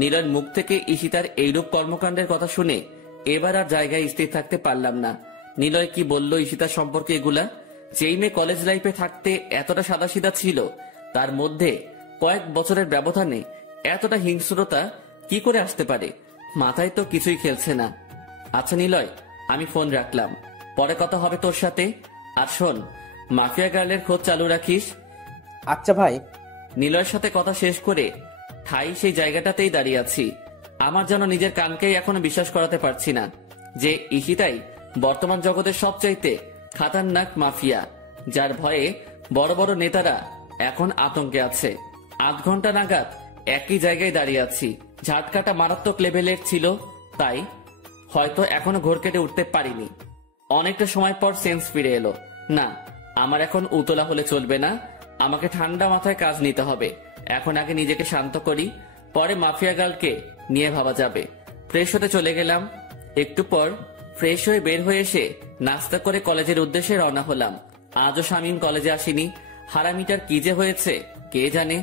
নীলার মুখ থেকে ঈশিতার এইরূপ কর্মকাণ্ডের কথা শুনে এবার আর জায়গায় স্থির থাকতে পারলাম না। নিলয় কি বলল ঈশিতার সম্পর্কে এগুলা? যেই মেয়ে কলেজ লাইফে থাকতে এতটা সাদাসিধা ছিল, তার মধ্যে কয়েক বছরের ব্যবধানে এতটা হিংস্রতা কি করে আসতে পারে? মাথায় তো কিছুই খেলছে না। আচ্ছা নিলয়, আমি ফোন রাখলাম, পরে কথা হবে তোর সাথে। আর শোন, মাফিয়া গার্লের খোঁজ চালু রাখিস। আচ্ছা ভাই। নিলয়ের সাথে কথা শেষ করে ঠাই সেই জায়গাটাতেই দাঁড়িয়ে আছি। আমার যেন নিজের কানকেই এখনো বিশ্বাস করাতে পারছি না যে ঈশিতাই বর্তমান জগতের সবচাইতে খাতারনাক মাফিয়া, যার ভয়ে বড় বড় নেতারা এখন আতঙ্কে আছে। 8 ঘন্টা নাগাদ একই জায়গায় দাঁড়িয়ে আছি। ঝাটকাটা মারাত্মক লেভেলের ছিল, তাই হয়তো এখনো ঘোর কেটে উঠতে পারিনি। অনেকটা সময় পর সেন্স ফিরে এলো। না, আমার এখন উতলা হলে চলবে না, আমাকে ঠান্ডা মাথায় কাজ নিতে হবে। এখন আগে নিজেকে শান্ত করি, পরে মাফিয়া গার্লকে নিয়ে ভাবা যাবে। ফ্রেশ হতে চলে গেলাম। একটু পর ফ্রেশ হয়ে বের হয়ে এসে নাস্তা করে কলেজের উদ্দেশ্যে রওনা হলাম। আজও শামীম কলেজে আসেনি। হারামিটার কি যে হয়েছে কে জানে।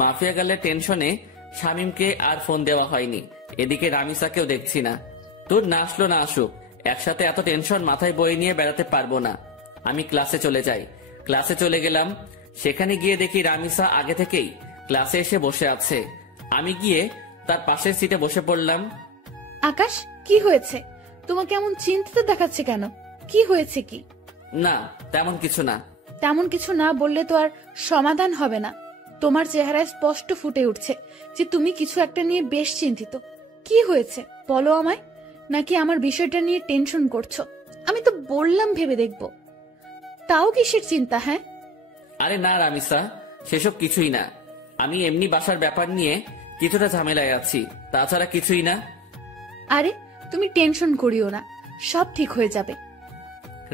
মাফিয়া গার্লের টেনশনে শামীমকে আর ফোন দেওয়া হয়নি। এদিকে রামিসাকেও দেখছি না। তোর না আসলো না আসুক, একসাথে এত টেনশন মাথায় বয়ে নিয়ে বেড়াতে পারবো না। আমি ক্লাসে চলে যাই। ক্লাসে চলে গেলাম। সেখানে গিয়ে দেখি রামিসা আগে থেকেই ক্লাসে এসে বসে আছে। আমি গিয়ে তার পাশের সিটে বসে পড়লাম। আকাশ, কি হয়েছে? তোমাকে এমন চিন্তিত দেখাচ্ছে কেন? কি হয়েছে কি? না, তেমন কিছু না। তেমন কিছু না বললে তো আর সমাধান হবে না। তোমার চেহারায় স্পষ্ট ফুটে উঠছে যে তুমি কিছু একটা নিয়ে বেশ চিন্তিত। কি হয়েছে বলো আমায়। নাকি আমার বিষয়টা নিয়ে টেনশন করছো? আমি তো বললাম ভেবে দেখবো। তাও কিসের চিন্তা? হ্যাঁ, আরে না রামিসা, সেসব কিছুই না। আমি এমনি বাসার ব্যাপার নিয়ে কিছুটা ঝামেলায় আছি, তাছাড়া কিছুই না। আরে তুমি টেনশন করিও না, সব ঠিক হয়ে যাবে।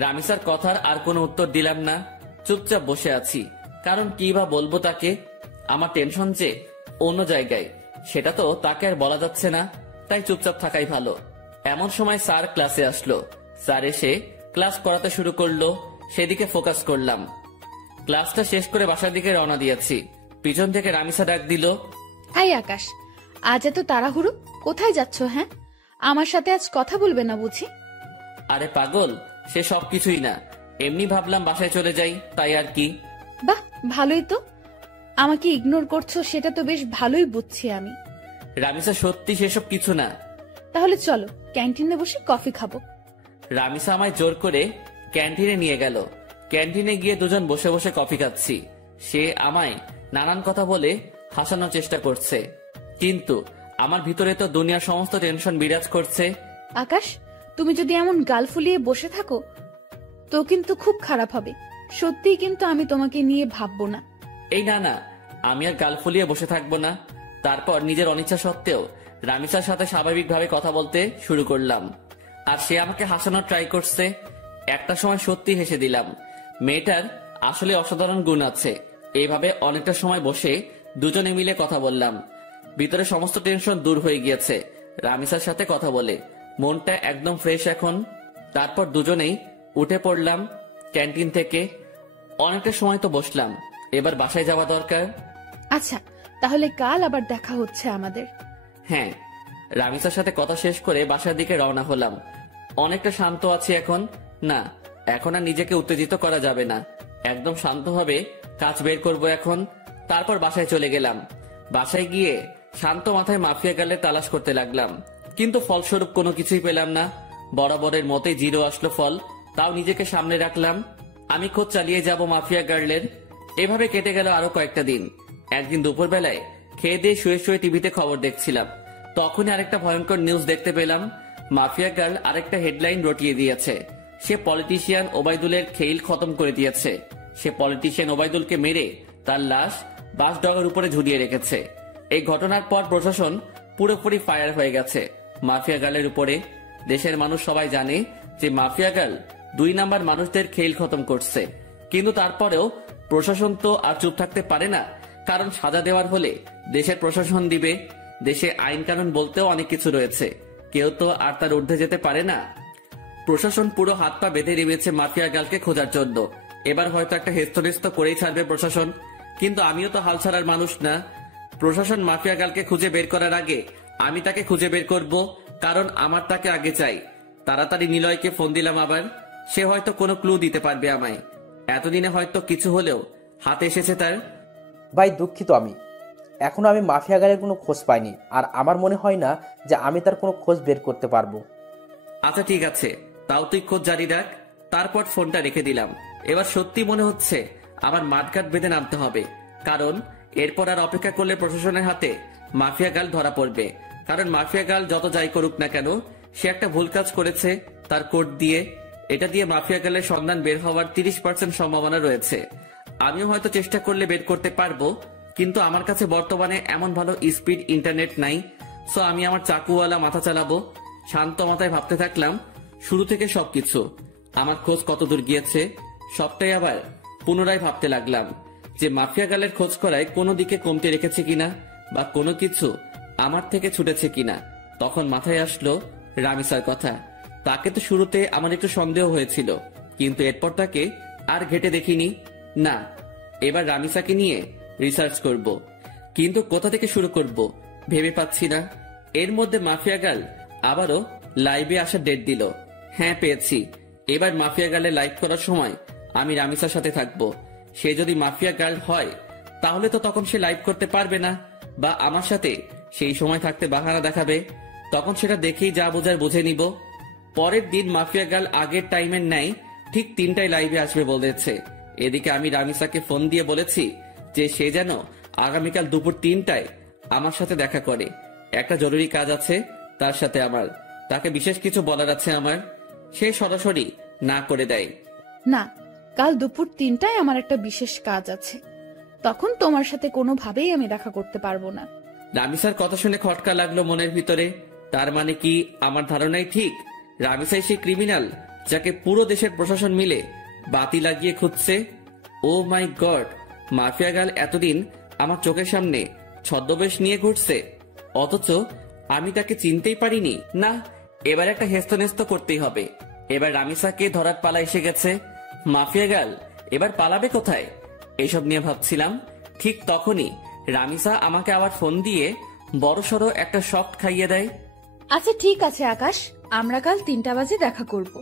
রামিসার কথার আর কোনো উত্তর দিলাম না। চুপচাপ বসে আছি। কারণ কি বা বলবো তাকে। আমার টেনশন যে অন্য জায়গায়, সেটা তো তাকে আর বলা যাচ্ছে না, তাই চুপচাপ থাকাই ভালো। এমন সময় স্যার ক্লাসে আসলো। স্যার এসে ক্লাস করাতে শুরু করলো। সেদিকে ফোকাস করলাম। ক্লাসটা শেষ করে বাসার দিকে রওনা দিয়েছি। পিছন থেকে রামিসা ডাক দিল, এই আকাশ, আজ এত তাড়াহুড়ো কোথায় যাচ্ছ? হ্যাঁ, আমার সাথে আজ কথা বলবে না বুঝি? আরে পাগল, সে সব কিছুই না, এমনি ভাবলাম বাসায় চলে যাই, তাই আর কি। বাহ, ভালোই তো। আমাকে ইগনোর করছো সেটা তো বেশ ভালোই বুঝছি আমি। রামিসা সত্যি সেসব কিছু না। তাহলে চলো ক্যান্টিনে বসে কফি খাবো। রামিসা আমায় জোর করে ক্যান্টিনে নিয়ে গেল। ক্যান্টিনে গিয়ে দুজন বসে বসে কফি খাচ্ছি। সে আমায় নানান কথা বলে হাসানোর চেষ্টা করছে, কিন্তু আমার ভিতরে তো দুনিয়ার সমস্ত টেনশন বিরাজ করছে। আকাশ, তুমি যদি এমন গাল ফুলিয়ে বসে থাকো তো কিন্তু খুব খারাপ হবে। সত্যিই কিন্তু আমি তোমাকে নিয়ে ভাববো না। এই না না, আমি আর গাল ফুলিয়ে বসে থাকবো না। তারপর নিজের অনিচ্ছা সত্ত্বেও রামিসার সাথে স্বাভাবিকভাবে কথা বলতে শুরু করলাম। আর সে আমাকে হাসানোর ট্রাই করছে। একটা সময় সত্যি হেসে দিলাম। মেয়েটার আসলে অসাধারণ গুণ আছে। এইভাবে অনেকটা সময় বসে দুজনে মিলে কথা বললাম। ভিতরে সমস্ত টেনশন দূর হয়ে গিয়েছে রামিসার সাথে কথা বলে। মনটা একদম ফ্রেশ এখন। তারপর দুজনেই উঠে পড়লাম ক্যান্টিন থেকে। অনেকটা সময় তো বসলাম, এবার বাসায় যাওয়া দরকার। আচ্ছা, তাহলে কাল আবার দেখা হচ্ছে আমাদের। হ্যাঁ। রামিসার সাথে কথা শেষ করে বাসার দিকে রওনা হলাম। অনেকটা শান্ত আছি এখন। না, এখন আর নিজেকে উত্তেজিত করা যাবে না। একদম শান্তভাবে কাজ বের করব এখন। তারপর বাসায় চলে গেলাম। বাসায় গিয়ে শান্ত মাথায় মাফিয়া গার্লের তালাশ করতে লাগলাম। কিন্তু ফলস্বরূপ কোনো কিছুই পেলাম না। বরাবরের মতোই জিরো আসলো ফল। তাও নিজেকে সামনে রাখলাম, আমি খোঁজ চালিয়ে যাব মাফিয়া গার্লের। এভাবে কেটে গেল আরো কয়েকটা দিন। একদিন দুপুর বেলায় খেয়ে দিয়ে শুয়ে শুয়ে টিভিতে খবর দেখছিলাম, তখনই আরেকটা ভয়ঙ্কর নিউজ দেখতে পেলাম। মাফিয়া গার্ল আরেকটা হেডলাইন রটিয়ে দিয়েছে। সে পলিটিশিয়ান ওবায়দুলের খেইল খতম করে দিয়েছে। সে পলিটিশিয়ান ওবায়দুলকে মেরে তার লাশ বাঁশডগার উপরে ঝুলিয়ে রেখেছে। এই ঘটনার পর প্রশাসন পুরোপুরি ফায়ার হয়ে গেছে মাফিয়া গার্লের উপরে। দেশের মানুষ সবাই জানে যে মাফিয়া গার্ল 2 নাম্বার মানুষদের খেইল খতম করছে। কিন্তু তারপরেও প্রশাসন তো আর চুপ থাকতে পারে না, কারণ সাজা দেওয়ার হলে দেশের প্রশাসন দিবে। দেশে আইন কানুন বলতেও অনেক কিছু রয়েছে, কেউ তো আর তার ঊর্ধ্বে যেতে পারে না। প্রশাসন পুরো হাত পা বেঁধে নেমেছে মাফিয়া গার্লকে খোঁজার জন্য। এবার হয়তো একটা হেস্তনেস্ত করেই ছাড়বে প্রশাসন, কিন্তু আমিও তো হাল ছাড়ার মানুষ না। প্রশাসন মাফিয়া গার্লকে খুঁজে বের করার আগে আমি তাকে খুঁজে বের করব, কারণ আমার তাকে আগে চাই। তাড়াতাড়ি নিলয়কে ফোন দিলাম আবার, সে হয়তো কোনো ক্লু দিতে পারবে আমায়। এতদিনে হয়তো কিছু হলেও হাতে এসেছে তার। ভাই দুঃখিত, এখনো আমি মাফিয়া গার্লের কোনো খোঁজ পাইনি, আর আমার মনে হয় না যে আমি তার কোনো খোঁজ বের করতে পারবো। আচ্ছা ঠিক আছে, তাও তুই খোঁজ জারি রাখ। তারপর ফোনটা রেখে দিলাম। এবার সত্যি মনে হচ্ছে আমার মাঠঘাট বেঁধে নামতে হবে, কারণ এরপর আর অপেক্ষা করলে প্রশাসনের হাতে মাফিয়া গার্ল ধরা পড়বে। কারণ মাফিয়া গার্ল যত যাই করুক না কেন, সে একটা ভুল কাজ করেছে তার কোড দিয়ে। এটা দিয়ে মাফিয়া গার্লের সন্ধান বের হওয়ার 30% সম্ভাবনা রয়েছে। আমিও হয়তো চেষ্টা করলে বের করতে পারবো, কিন্তু আমার কাছে বর্তমানে এমন ভালো স্পিড ইন্টারনেট নাই। সো আমি আমার চাকুওয়ালা মাথা চালাবো। শান্ত মাথায় ভাবতে থাকলাম শুরু থেকে সবকিছু, আমার খোঁজ কতদূর গিয়েছে সবটাই আবার পুনরায় ভাবতে লাগলাম যে মাফিয়া গার্লের খোঁজ করায় কোনো দিকে কমতে রেখেছে কিনা, বা কোনো কিছু আমার থেকে ছুটেছে কিনা। তখন মাথায় আসলো রামিসার কথা। তাকে তো শুরুতে আমার একটু সন্দেহ হয়েছিল, কিন্তু এরপর তাকে আর ঘেটে দেখিনি। না, এবার রামিসাকে নিয়ে রিসার্চ করব, কিন্তু কোথা থেকে শুরু করব ভেবে পাচ্ছি না। এর মধ্যে মাফিয়া গার্ল আবারও লাইভে আসার ডেট দিল। হ্যাঁ পেয়েছি। এবার মাফিয়া গার্লের লাইভ করার সময় আমি রামিসার সাথে থাকবো। সে যদি মাফিয়া গার্ল হয় তাহলে তো তখন সে লাইভ করতে পারবে না, বা আমার সাথে সেই সময় থাকতে বাহানা দেখাবে। তখন সেটা দেখেই যা বোঝার বুঝে নিব। পরের দিন মাফিয়া গার্ল আগের টাইমের ন্যায় ঠিক 3টায় লাইভে আসবে বলেছে। এদিকে আমি রামিসাকে ফোন দিয়ে বলেছি যে সে যেন আগামীকাল দুপুর 3টায় আমার সাথে দেখা করে। একটা জরুরি কাজ আছে তার সাথে আমার, তাকে বিশেষ কিছু বলার আছে আমার। সে সরাসরি না করে দেয়। না, কাল দুপুর 3টায় আমার একটা বিশেষ কাজ আছে, তখন তোমার সাথে কোনোভাবেই আমি দেখা করতে পারবো না। রামিসার কথা শুনে খটকা লাগলো মনের ভিতরে। তার মানে কি আমার ধারণাই ঠিক? রামিসাই সেই ক্রিমিনাল যাকে পুরো দেশের প্রশাসন মিলে বাতি লাগিয়ে খুঁজছে। ও মাই গড, মাফিয়া গার্ল এতদিন আমার চোখের সামনে ছদ্মবেশ নিয়ে ঘুরছে, অথচ আমি তাকে চিনতেই পারিনি। না, এবার একটা হেস্তনেস্ত করতেই হবে। এবার রামিসাকে ধরার পালা এসে গেছে। মাফিয়া গার্ল এবার পালাবে কোথায় এইসব নিয়ে ভাবছিলাম। ঠিক তখনই রামিসা আমাকে আবার ফোন দিয়ে বড়সড় একটা শক খাইয়ে দেয়। আচ্ছা ঠিক আছে আকাশ, আমরা কাল 3টা বাজে দেখা করব।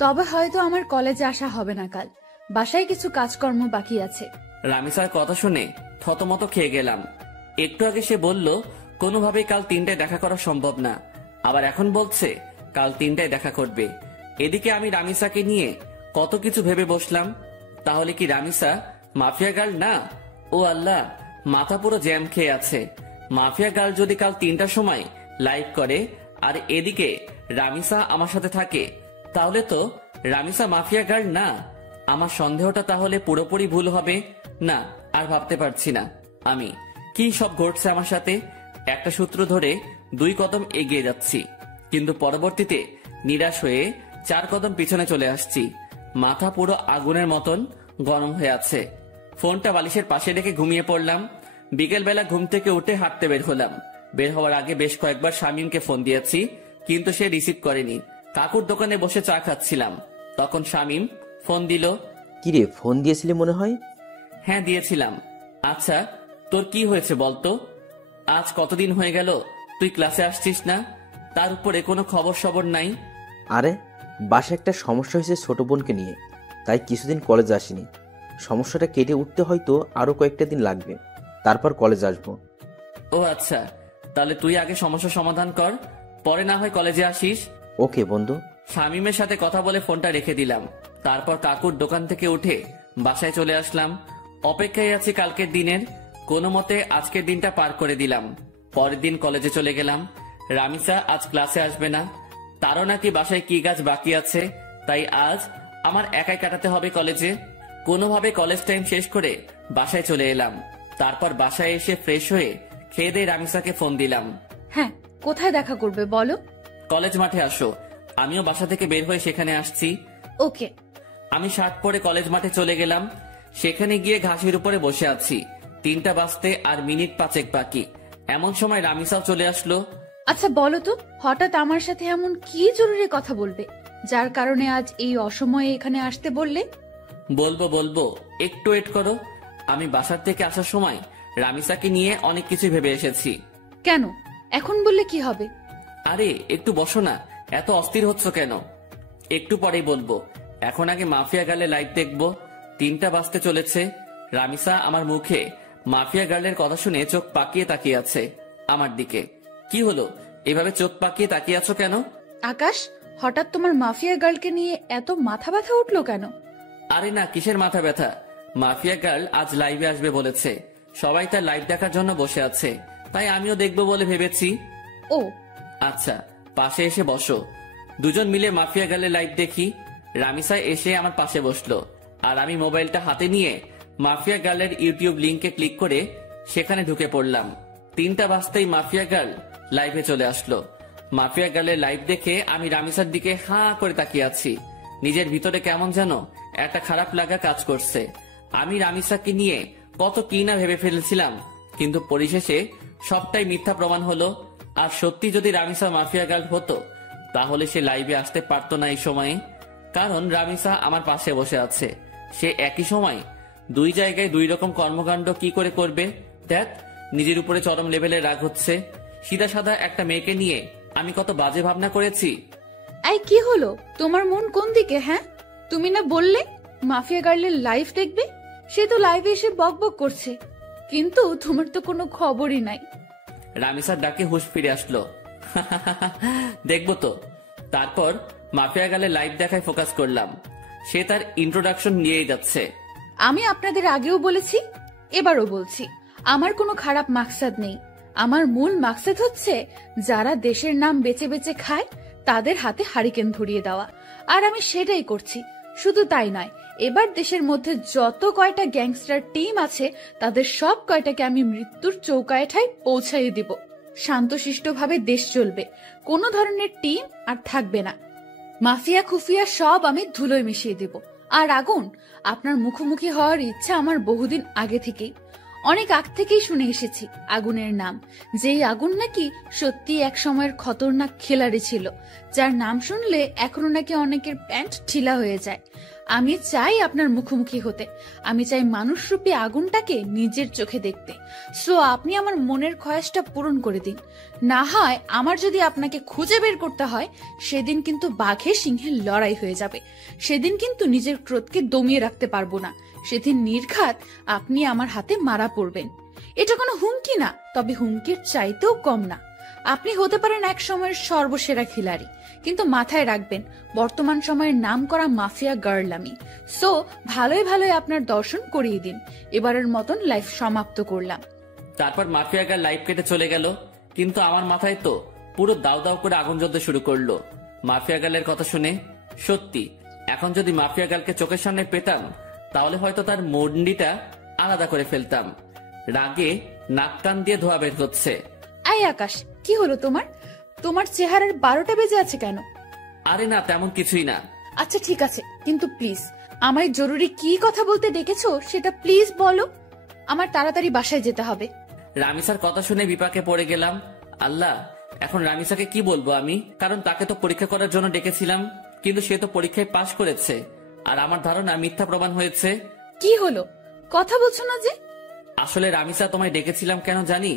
তবে হয়তো আমার কলেজে আসা হবে না কাল, বাসায় কিছু কাজকর্ম বাকি আছে। রামিসার কথা শুনে থতমত খেয়ে গেলাম। একটু আগে সে বলল কোনোভাবেই কাল 3টায় দেখা করা সম্ভব না, আবার এখন বলছে কাল 3টায় দেখা করবে। এদিকে আমি রামিসাকে নিয়ে কত কিছু ভেবে বসলাম। তাহলে কি রামিসা মাফিয়া গার্ল না? ও আল্লাহ, মাথা পুরো জ্যাম খেয়ে আছে। মাফিয়া গার্ল যদি কাল 3টার সময় লাইভ করে আর এদিকে রামিসা আমার সাথে থাকে, তাহলে তো রামিসা মাফিয়া গার্ল না। আমার সন্দেহটা তাহলে পুরোপুরি ভুল হবে না। আর ভাবতে পারছি না আমি কি সব ঘটছে আমার সাথে। একটা সূত্র ধরে 2 কদম এগিয়ে যাচ্ছি, কিন্তু পরবর্তীতে নিরাশ হয়ে 4 কদম পিছনে চলে আসছি। মাথা পুরো আগুনের মতন গরম হয়ে আছে। ফোনটা বালিশের পাশে রেখে ঘুমিয়ে পড়লাম। বিকেল বেলা ঘুম থেকে উঠে হাঁটতে বের হলাম। বের হওয়ার আগে বেশ কয়েকবার শামীমকে ফোন দিয়েছি, কিন্তু সে রিসিভ করেনি। কাকুর দোকানে বসে চা খাচ্ছিলাম, তখন শামীম ফোন দিল। কিরে, ফোন দিয়েছিলি মনে হয়? হ্যাঁ দিয়েছিলাম। আচ্ছা তোর কি হয়েছে বলতো? আজ কতদিন হয়ে গেল তুই ক্লাসে আসছিস না, তার উপরে কোনো খবর সবর নাই। আরে বাসায় একটা সমস্যা হয়েছে ছোট বোনকে নিয়ে, তাই কিছুদিন কলেজ আসিনি। সমস্যাটা কেটে উঠতে হয়তো আরো কয়েকটা দিন লাগবে, তারপর কলেজ আসবো। ও আচ্ছা, তাহলে তুই আগে সমস্যা সমাধান কর, পরে না হয় কলেজে আসিস। ওকে বন্ধু। শামীমের সাথে কথা বলে ফোনটা রেখে দিলাম। তারপর কাকুর দোকান থেকে উঠে বাসায় চলে আসলাম। অপেক্ষায় আছি কালকের দিনের। কোনো মতে আজকের দিনটা পার করে দিলাম। পরের দিন কলেজে চলে গেলাম। রামিসা আজ ক্লাসে আসবে না, তারও নাকি বাসায় কি কাজ বাকি আছে, তাই আজ আমার একাই কাটাতে হবে কলেজে। কোনোভাবে কলেজ টাইম শেষ করে বাসায় চলে এলাম। তারপর বাসায় এসে ফ্রেশ হয়ে খেয়ে দিয়ে রামিসাকে ফোন দিলাম। হ্যাঁ, কোথায় দেখা করবে বলো? কলেজ মাঠে আসো। আমিও বাসা থেকে বের হয়ে সেখানে আসছি। ওকে। আমি শার্ট পরে কলেজ মাঠে চলে গেলাম। সেখানে গিয়ে ঘাসের উপরে বসে আছি। 3টা বাজতে আর মিনিট 5 বাকি। এমন সময় রামিসাও চলে আসলো। আচ্ছা বলো তো, হঠাৎ আমার সাথে এমন কি জরুরি কথা বলবে যার কারণে আজ এই অসময়ে এখানে আসতে বললে? বলবো, একটু ওয়েট করো। আমি বাসার থেকে আসার সময় রামিসাকে নিয়ে অনেক কিছু ভেবে এসেছি। কেন? এখন বললে কি হবে? আরে একটু বসো না, এত অস্থির হচ্ছ কেন? একটু পরেই বলবো। এখন আগে মাফিয়া গার্লে লাইভ দেখবো। 3টা বাজতে চলেছে। রামিসা আমার মুখে মাফিয়া গার্লের কথা শুনে চোখ পাকিয়ে তাকিয়ে আছে আমার দিকে। কি হলো, এভাবে চোখ পাকিয়ে তাকিয়ে আছো কেন? আকাশ, হঠাৎ তোমার মাফিয়া গার্লকে নিয়ে এত মাথা ব্যথা উঠলো কেন? আরে না, কিসের মাথা ব্যথা? মাফিয়া গার্ল আজ লাইভে আসবে বলেছে। সবাই তার লাইভ দেখার জন্য বসে আছে, তাই আমিও দেখবো বলে ভেবেছি। ও আচ্ছা, পাশে এসে বসো। দুজন মিলে মাফিয়া গার্লের লাইভ দেখি। রামিসা এসে আমার পাশে বসলো, আর আমি মোবাইলটা হাতে নিয়ে মাফিয়া গার্লের ইউটিউব লিংকে ক্লিক করে সেখানে ঢুকে পড়লাম। 3টা বাজতেই মাফিয়া গার্ল লাইভে চলে আসলো। মাফিয়া গার্লের লাইভ দেখে আমি রামিসার দিকে হাঁ করে তাকিয়ে আছি। নিজের ভিতরে কেমন যেন একটা খারাপ লাগা কাজ করছে। আমি রামিসাকে নিয়ে কত কি না ভেবে ফেলেছিলাম, কিন্তু পরিশেষে সবটাই মিথ্যা প্রমাণ হলো। আর সত্যি যদি রামিসা মাফিয়া গার্ল হতো, তাহলে সে লাইভে আসতে পারতো না এই সময়ে। কারণ রামিসা আমার পাশে বসে আছে। সে একই সময় 2 জায়গায় 2 রকম কর্মকাণ্ড কি করে করবে? দেখ, নিজের উপরে চরম লেভেলের রাগ হচ্ছে। সিধা সাদা একটা মেয়েকে নিয়ে আমি কত বাজে ভাবনা করেছি। এই কি হলো, তোমার মন কোন দিকে? হ্যাঁ, তুমি না বললে মাফিয়া গার্লের লাইভ দেখবে? সে তো লাইভে এসে বকবক করছে, কিন্তু তোমার তো কোনো খবরই নাই। রামিসার ডাকে হুঁশ ফিরে আসলো। দেখবো তো। তারপর মাফিয়া গার্লের লাইভ দেখায় ফোকাস করলাম। সে তার ইন্ট্রোডাকশন নিয়েই যাচ্ছে। আমি আপনাদের আগেও বলেছি, এবারও বলছি, আমার কোনো খারাপ মাকসাদ নেই। আমার মূল মাকসাদ হচ্ছে যারা দেশের নাম বেচে বেচে খায় তাদের হাতে হারিকেন ধরিয়ে দেওয়া, আর আমি সেটাই করছি। শুধু তাই নয়, এবার দেশের মধ্যে যত কয়টা গ্যাংস্টার টিম আছে তাদের সব কয়টাকে আমি মৃত্যুর চৌকাঠে পৌঁছাইয়ে দিব। শান্তশিষ্টভাবে দেশ চলবে, কোনো ধরনের টিম আর থাকবে না। মাফিয়া খুফিয়া সব আমি ধুলোয় মিশিয়ে দিব। আর আগুন, আপনার মুখোমুখি হওয়ার ইচ্ছা আমার বহুদিন আগে থেকেই, অনেক আগ থেকেই শুনে এসেছি আগুনের নাম। যেই আগুন নাকি সত্যি এক সময়ের খতরনাক খিলাড়ি ছিল, যার নাম শুনলে এখনো নাকি অনেকের প্যান্ট ঢিলা হয়ে যায়। আমি চাই আপনার মুখোমুখি হতে, আমি চাই মানুষরূপী আগুনটাকে নিজের চোখে দেখতে। সো আপনি আমার মনের খয়াসটা পূরণ করে দিন। না হয় আমার যদি আপনাকে খুঁজে বের করতে হয়, সেদিন কিন্তু বাঘে সিংহের লড়াই হয়ে যাবে। সেদিন কিন্তু নিজের ক্রোধকে দমিয়ে রাখতে পারবো না। সেদিন নির্ঘাত আপনি আমার হাতে মারা পড়বেন। এটা কোনো হুমকি না, তবে হুমকির চাইতেও কম না। আপনি হতে পারেন এক সময়ের সর্বসেরা খিলাড়ি, কিন্তু মাথায় রাখবেন বর্তমান সময়ের নাম করা মাফিয়া গার্ল আমি। সো ভালোই ভালোই আপনার দর্শন করিয়ে দিন। এবারের মতন লাইফ সমাপ্ত করলাম। তারপর মাফিয়া গার্ল লাইভ কেটে চলে গেল, কিন্তু আমার মাথায় তো পুরো দাউ দাউ করে আগুন জ্বলতে শুরু করলো মাফিয়া গার্লের কথা শুনে। সত্যি, এখন যদি মাফিয়া গার্লকে চোখের সামনে পেতাম, তাহলে হয়তো তার মন্ডিটা আলাদা করে ফেলতাম। রাগে নাক কান দিয়ে ধোয়া বের হচ্ছে। আই আকাশ, কি হলো তোমার? তোমার চেহারার 12টা বেজে আছে কেন? আরে না, তেমন কিছুই না। আচ্ছা ঠিক আছে, কিন্তু প্লিজ আমায় জরুরি কি কথা বলতে ডেকেছো সেটা প্লিজ বলো। আমার তাড়াতাড়ি বাসায় যেতে হবে। রামিসার কথা শুনে বিপাকে পড়ে গেলাম। আল্লাহ, এখন রামিসাকে কি বলবো আমি? কারণ তাকে তো পরীক্ষা করার জন্য ডেকেছিলাম, কিন্তু সে তো পরীক্ষায় পাশ করেছে, আর আমার ধারণা মিথ্যা প্রমাণ হয়েছে। কি হলো, কথা বলছো না যে? আসলে রামিসা, তোমায় ডেকেছিলাম কেন জানি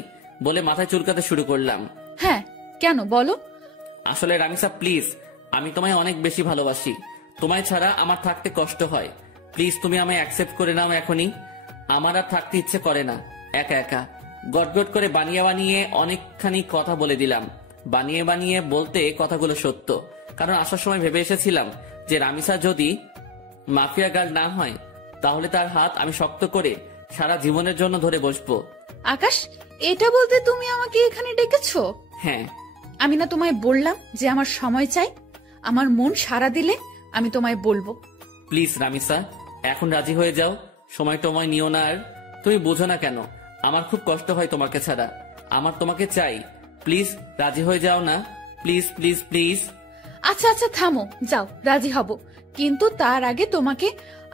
বলে মাথায় চুলকাতে শুরু করলাম। হ্যাঁ, কেন বলো? আসলে রামিসা প্লিজ, আমি তোমায় অনেক বেশি ভালোবাসি। তোমায় ছাড়া আমার থাকতে কষ্ট হয়। প্লিজ তুমি আমায় অ্যাকসেপ্ট করে নাও এখনই। আমার আর থাকতে ইচ্ছে করে না একা একা। গটগট করে বানিয়ে বানিয়ে অনেকখানি কথা বলে দিলাম। বানিয়ে বানিয়ে বলতে কথাগুলো সত্য, কারণ আসার সময় ভেবে এসেছিলাম যে রামিসা যদি মাফিয়া গার্ল না হয় তাহলে তার হাত আমি শক্ত করে সারা জীবনের জন্য ধরে বসবো। আকাশ, এটা বলতে তুমি আমাকে এখানে ডেকেছো? হ্যাঁ। আমি না তোমায় বললাম যে আমার সময় চাই? আমার মন সাড়া দিলে আমি তোমায় বলবো। প্লিজ রামিসা, এখন রাজি হয়ে যাও, সময় টময় নিও না আর। তুমি বোঝো না কেন আমার খুব কষ্ট হয় তোমাকে ছাড়া। আমার তোমাকে চাই, প্লিজ রাজি হয়ে যাও না, প্লিজ প্লিজ প্লিজ। আচ্ছা আচ্ছা থামো, যাও, রাজি হব, কিন্তু তার আগে তোমাকে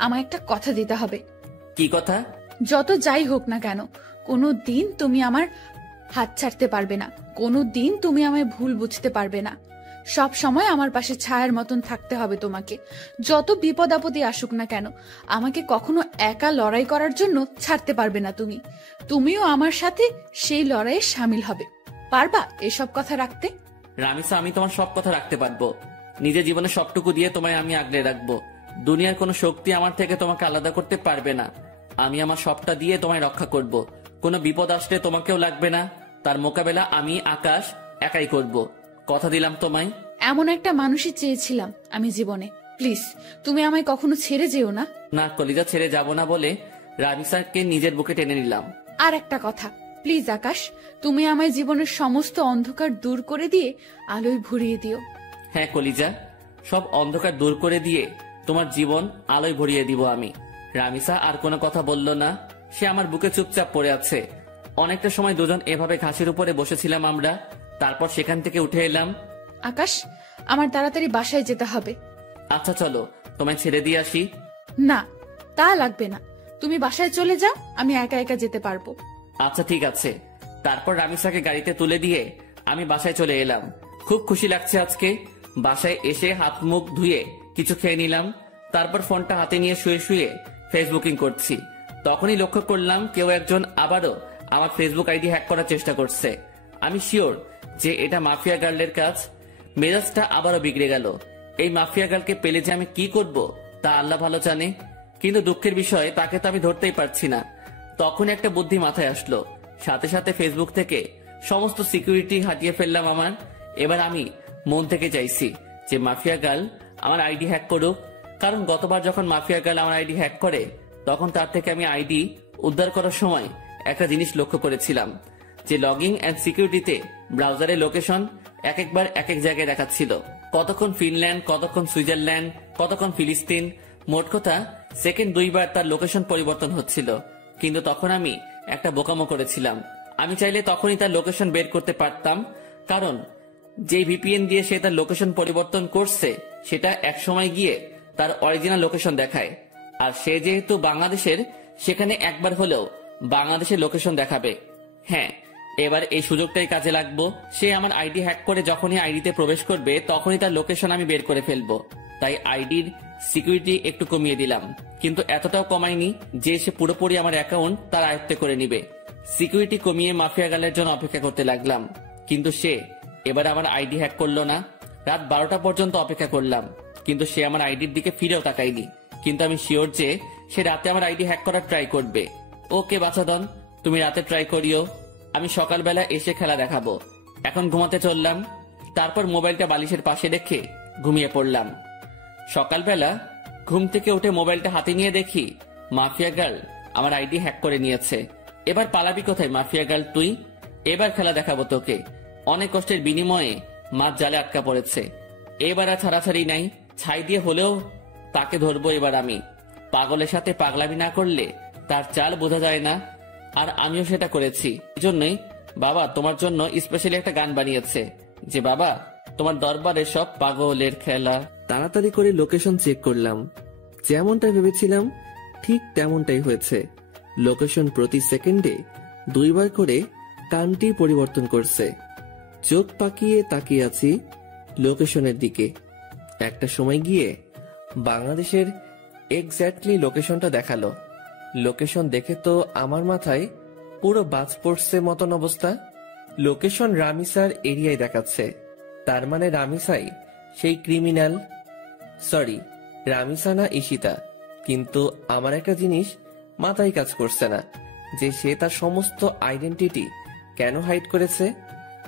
আমায় একটা কথা দিতে হবে। কি কথা? যত যাই হোক না কেন, কোনো দিন তুমি আমার হাত ছাড়তে পারবে না, কোনো দিন তুমি আমায় ভুল বুঝতে পারবে না। সব সময় আমার পাশে ছায়ার মতন থাকতে হবে তোমাকে। যত বিপদ আপদে আসুক না কেন, আমাকে কখনো একা লড়াই করার জন্য ছাড়তে পারবে না তুমি। তুমিও আমার সাথে সেই লড়াইয়ে সামিল হবে। পারবা এসব কথা রাখতে? রামিসা, আমি তোমার সব কথা রাখতে পারবো। নিজের জীবনে সবটুকু দিয়ে তোমায় আমি আগলে রাখবো। দুনিয়ার কোনো শক্তি আমার থেকে তোমাকে আলাদা করতে পারবে না। আমি আমার সবটা দিয়ে তোমায় রক্ষা করব। কোনো বিপদ আসলে তোমাকেও লাগবে না, তার মোকাবেলা আমি আকাশ একাই করব। কথা দিলাম তোমায়। এমন একটা মানুষই চেয়েছিলাম আমি জীবনে। প্লিজ তুমি আমায় কখনো ছেড়ে যেও না। না, কলিজা ছেড়ে যাব না বলে রামিসাকে নিজের বুকে টেনে নিলাম। আর একটা কথা, প্লিজ আকাশ, তুমি আমায় জীবনের সমস্ত অন্ধকার দূর করে দিয়ে আলোয় ভরিয়ে দিও। হ্যাঁ কলিজা, সব অন্ধকার দূর করে দিয়ে তোমার জীবন আলোয় ভরিয়ে দিব আমি। রামিসা আর কোনো কথা বলল না, সে আমার বুকে চুপচাপ পড়ে আছে। অনেকটা সময় দুজন এভাবে ঘাসের উপরে বসেছিলাম আমরা, তারপর সেখান থেকে উঠে এলাম। আকাশ, আমার তাড়াতাড়ি বাসায় যেতে হবে। আচ্ছা চলো, তোমায় ছেড়ে দিয়ে আসি। না, তা লাগবে না, তুমি বাসায় চলে যাও, আমি একা একা যেতে পারবো। আচ্ছা ঠিক আছে। তারপর রামিসাকে গাড়িতে তুলে দিয়ে আমি বাসায় চলে এলাম। খুব খুশি লাগছে আজকে। বাসায় এসে হাত মুখ ধুয়ে কিছু খেয়ে নিলাম, তারপর ফোনটা হাতে নিয়ে শুয়ে শুয়ে ফেসবুকিং করছি। তখনই লক্ষ্য করলাম কেউ একজন আবারও আমার ফেসবুক আইডি হ্যাক করার চেষ্টা করছে। আমি শিওর যে এটা মাফিয়া গার্লের কাজ। মেজাজটা আবারও বিগড়ে গেল। এই মাফিয়া গার্লকে পেলে যে আমি কি করব তা আল্লাহ ভালো জানে, কিন্তু দুঃখের বিষয় তাকে তো আমি ধরতেই পারছি না। তখন একটা বুদ্ধি মাথায় আসলো, সাথে সাথে ফেসবুক থেকে সমস্ত সিকিউরিটি হাটিয়ে ফেললাম আমার। এবার আমি মন থেকে চাইছি যে মাফিয়া গার্ল আমার আইডি হ্যাক করুক, কারণ গতবার যখন মাফিয়া গার্ল আমার আইডি হ্যাক করে তখন তার থেকে আমি আইডি উদ্ধার করার সময় একটা জিনিস লক্ষ্য করেছিলাম, যে লগিং এন্ড সিকিউরিটিতে ব্রাউজারের লোকেশন এক একবার এক এক জায়গায় দেখাচ্ছিল। কতক্ষণ ফিনল্যান্ড, কতক্ষণ সুইজারল্যান্ড, কতক্ষণ ফিলিস্তিন, মোট কথা সেকেন্ড 2 বার তার লোকেশন পরিবর্তন হচ্ছিল। কিন্তু তখন আমি একটা বোকামো করেছিলাম। আমি চাইলে তখনই তার লোকেশন বের করতে পারতাম, কারণ যে ভিপিএন দিয়ে সে তার লোকেশন পরিবর্তন করছে সেটা এক সময় গিয়ে তার অরিজিনাল লোকেশন দেখায়। আর সে যেহেতু বাংলাদেশের, সেখানে একবার হলেও বাংলাদেশের লোকেশন দেখাবে। হ্যাঁ, এবার এই সুযোগটাই কাজে লাগবো। সে আমার আইডি হ্যাক করে যখনই আইডিতে প্রবেশ করবে তখনই তার লোকেশন আমি বের করে ফেলবো। তাই আইডির সিকিউরিটি একটু কমিয়ে দিলাম, কিন্তু এতটাও কমাইনি যে সে পুরোপুরি আমার অ্যাকাউন্ট তার আয়ত্তে করে নিবে। সিকিউরিটি কমিয়ে মাফিয়া গার্লের জন্য অপেক্ষা করতে লাগলাম, কিন্তু সে এবার আমার আইডি হ্যাক করলো না। রাত 12টা পর্যন্ত অপেক্ষা করলাম, কিন্তু সে আমার আইডির দিকে ফিরেও তাকায়নি। কিন্তু আমি শিওর যে সে রাতে আমার আইডি হ্যাক করার ট্রাই করবে। ওকে বাছাধন, তুমি রাতে ট্রাই করিও, আমি সকালবেলা এসে খেলা দেখাবো। এখন ঘুমাতে চললাম, তারপর মোবাইলটা বালিশের পাশে রেখে ঘুমিয়ে পড়লাম। সকালবেলা ঘুম থেকে উঠে মোবাইলটা হাতে নিয়ে দেখি মাফিয়া গার্ল আমার আইডি হ্যাক করে নিয়েছে। এবার পালাবি কোথায় মাফিয়া গার্ল তুই? এবার খেলা দেখাবো তোকে। অনেক কষ্টের বিনিময়ে মাছ জালে আটকা পড়েছে, এবার আর ছাড়াছাড়ি নাই। ছাই দিয়ে হলেও তাকে ধরবো এবার আমি। পাগলের সাথে পাগলামি না করলে তার চাল বোঝা যায় না, আর আমিও সেটা করেছি। এজন্যই বাবা তোমার জন্য স্পেশালি একটা গান বানিয়েছে, যে বাবা তোমার দরবারে সব পাগলের খেলা। তাড়াতাড়ি করে লোকেশন চেক করলাম, যেমনটা ভেবেছিলাম ঠিক তেমনটাই হয়েছে। লোকেশন প্রতি সেকেন্ডে 2 বার করে কান্ট্রি পরিবর্তন করছে। চোখ পাকিয়ে তাকিয়ে আছি লোকেশনের দিকে। একটা সময় গিয়ে বাংলাদেশের এক্স্যাক্টলি লোকেশনটা দেখালো। লোকেশন দেখে তো আমার মাথায় পুরো বাজ পড়ছে মতন অবস্থা। লোকেশন রামিসার এরিয়ায় দেখাচ্ছে, তার মানে রামিসাই সেই ক্রিমিনাল। সরি, রামিসা না ঈশিতা। কিন্তু আমার একটা জিনিস মাথায় কাজ করছে না, যে সে তার সমস্ত আইডেন্টিটি কেন হাইড করেছে,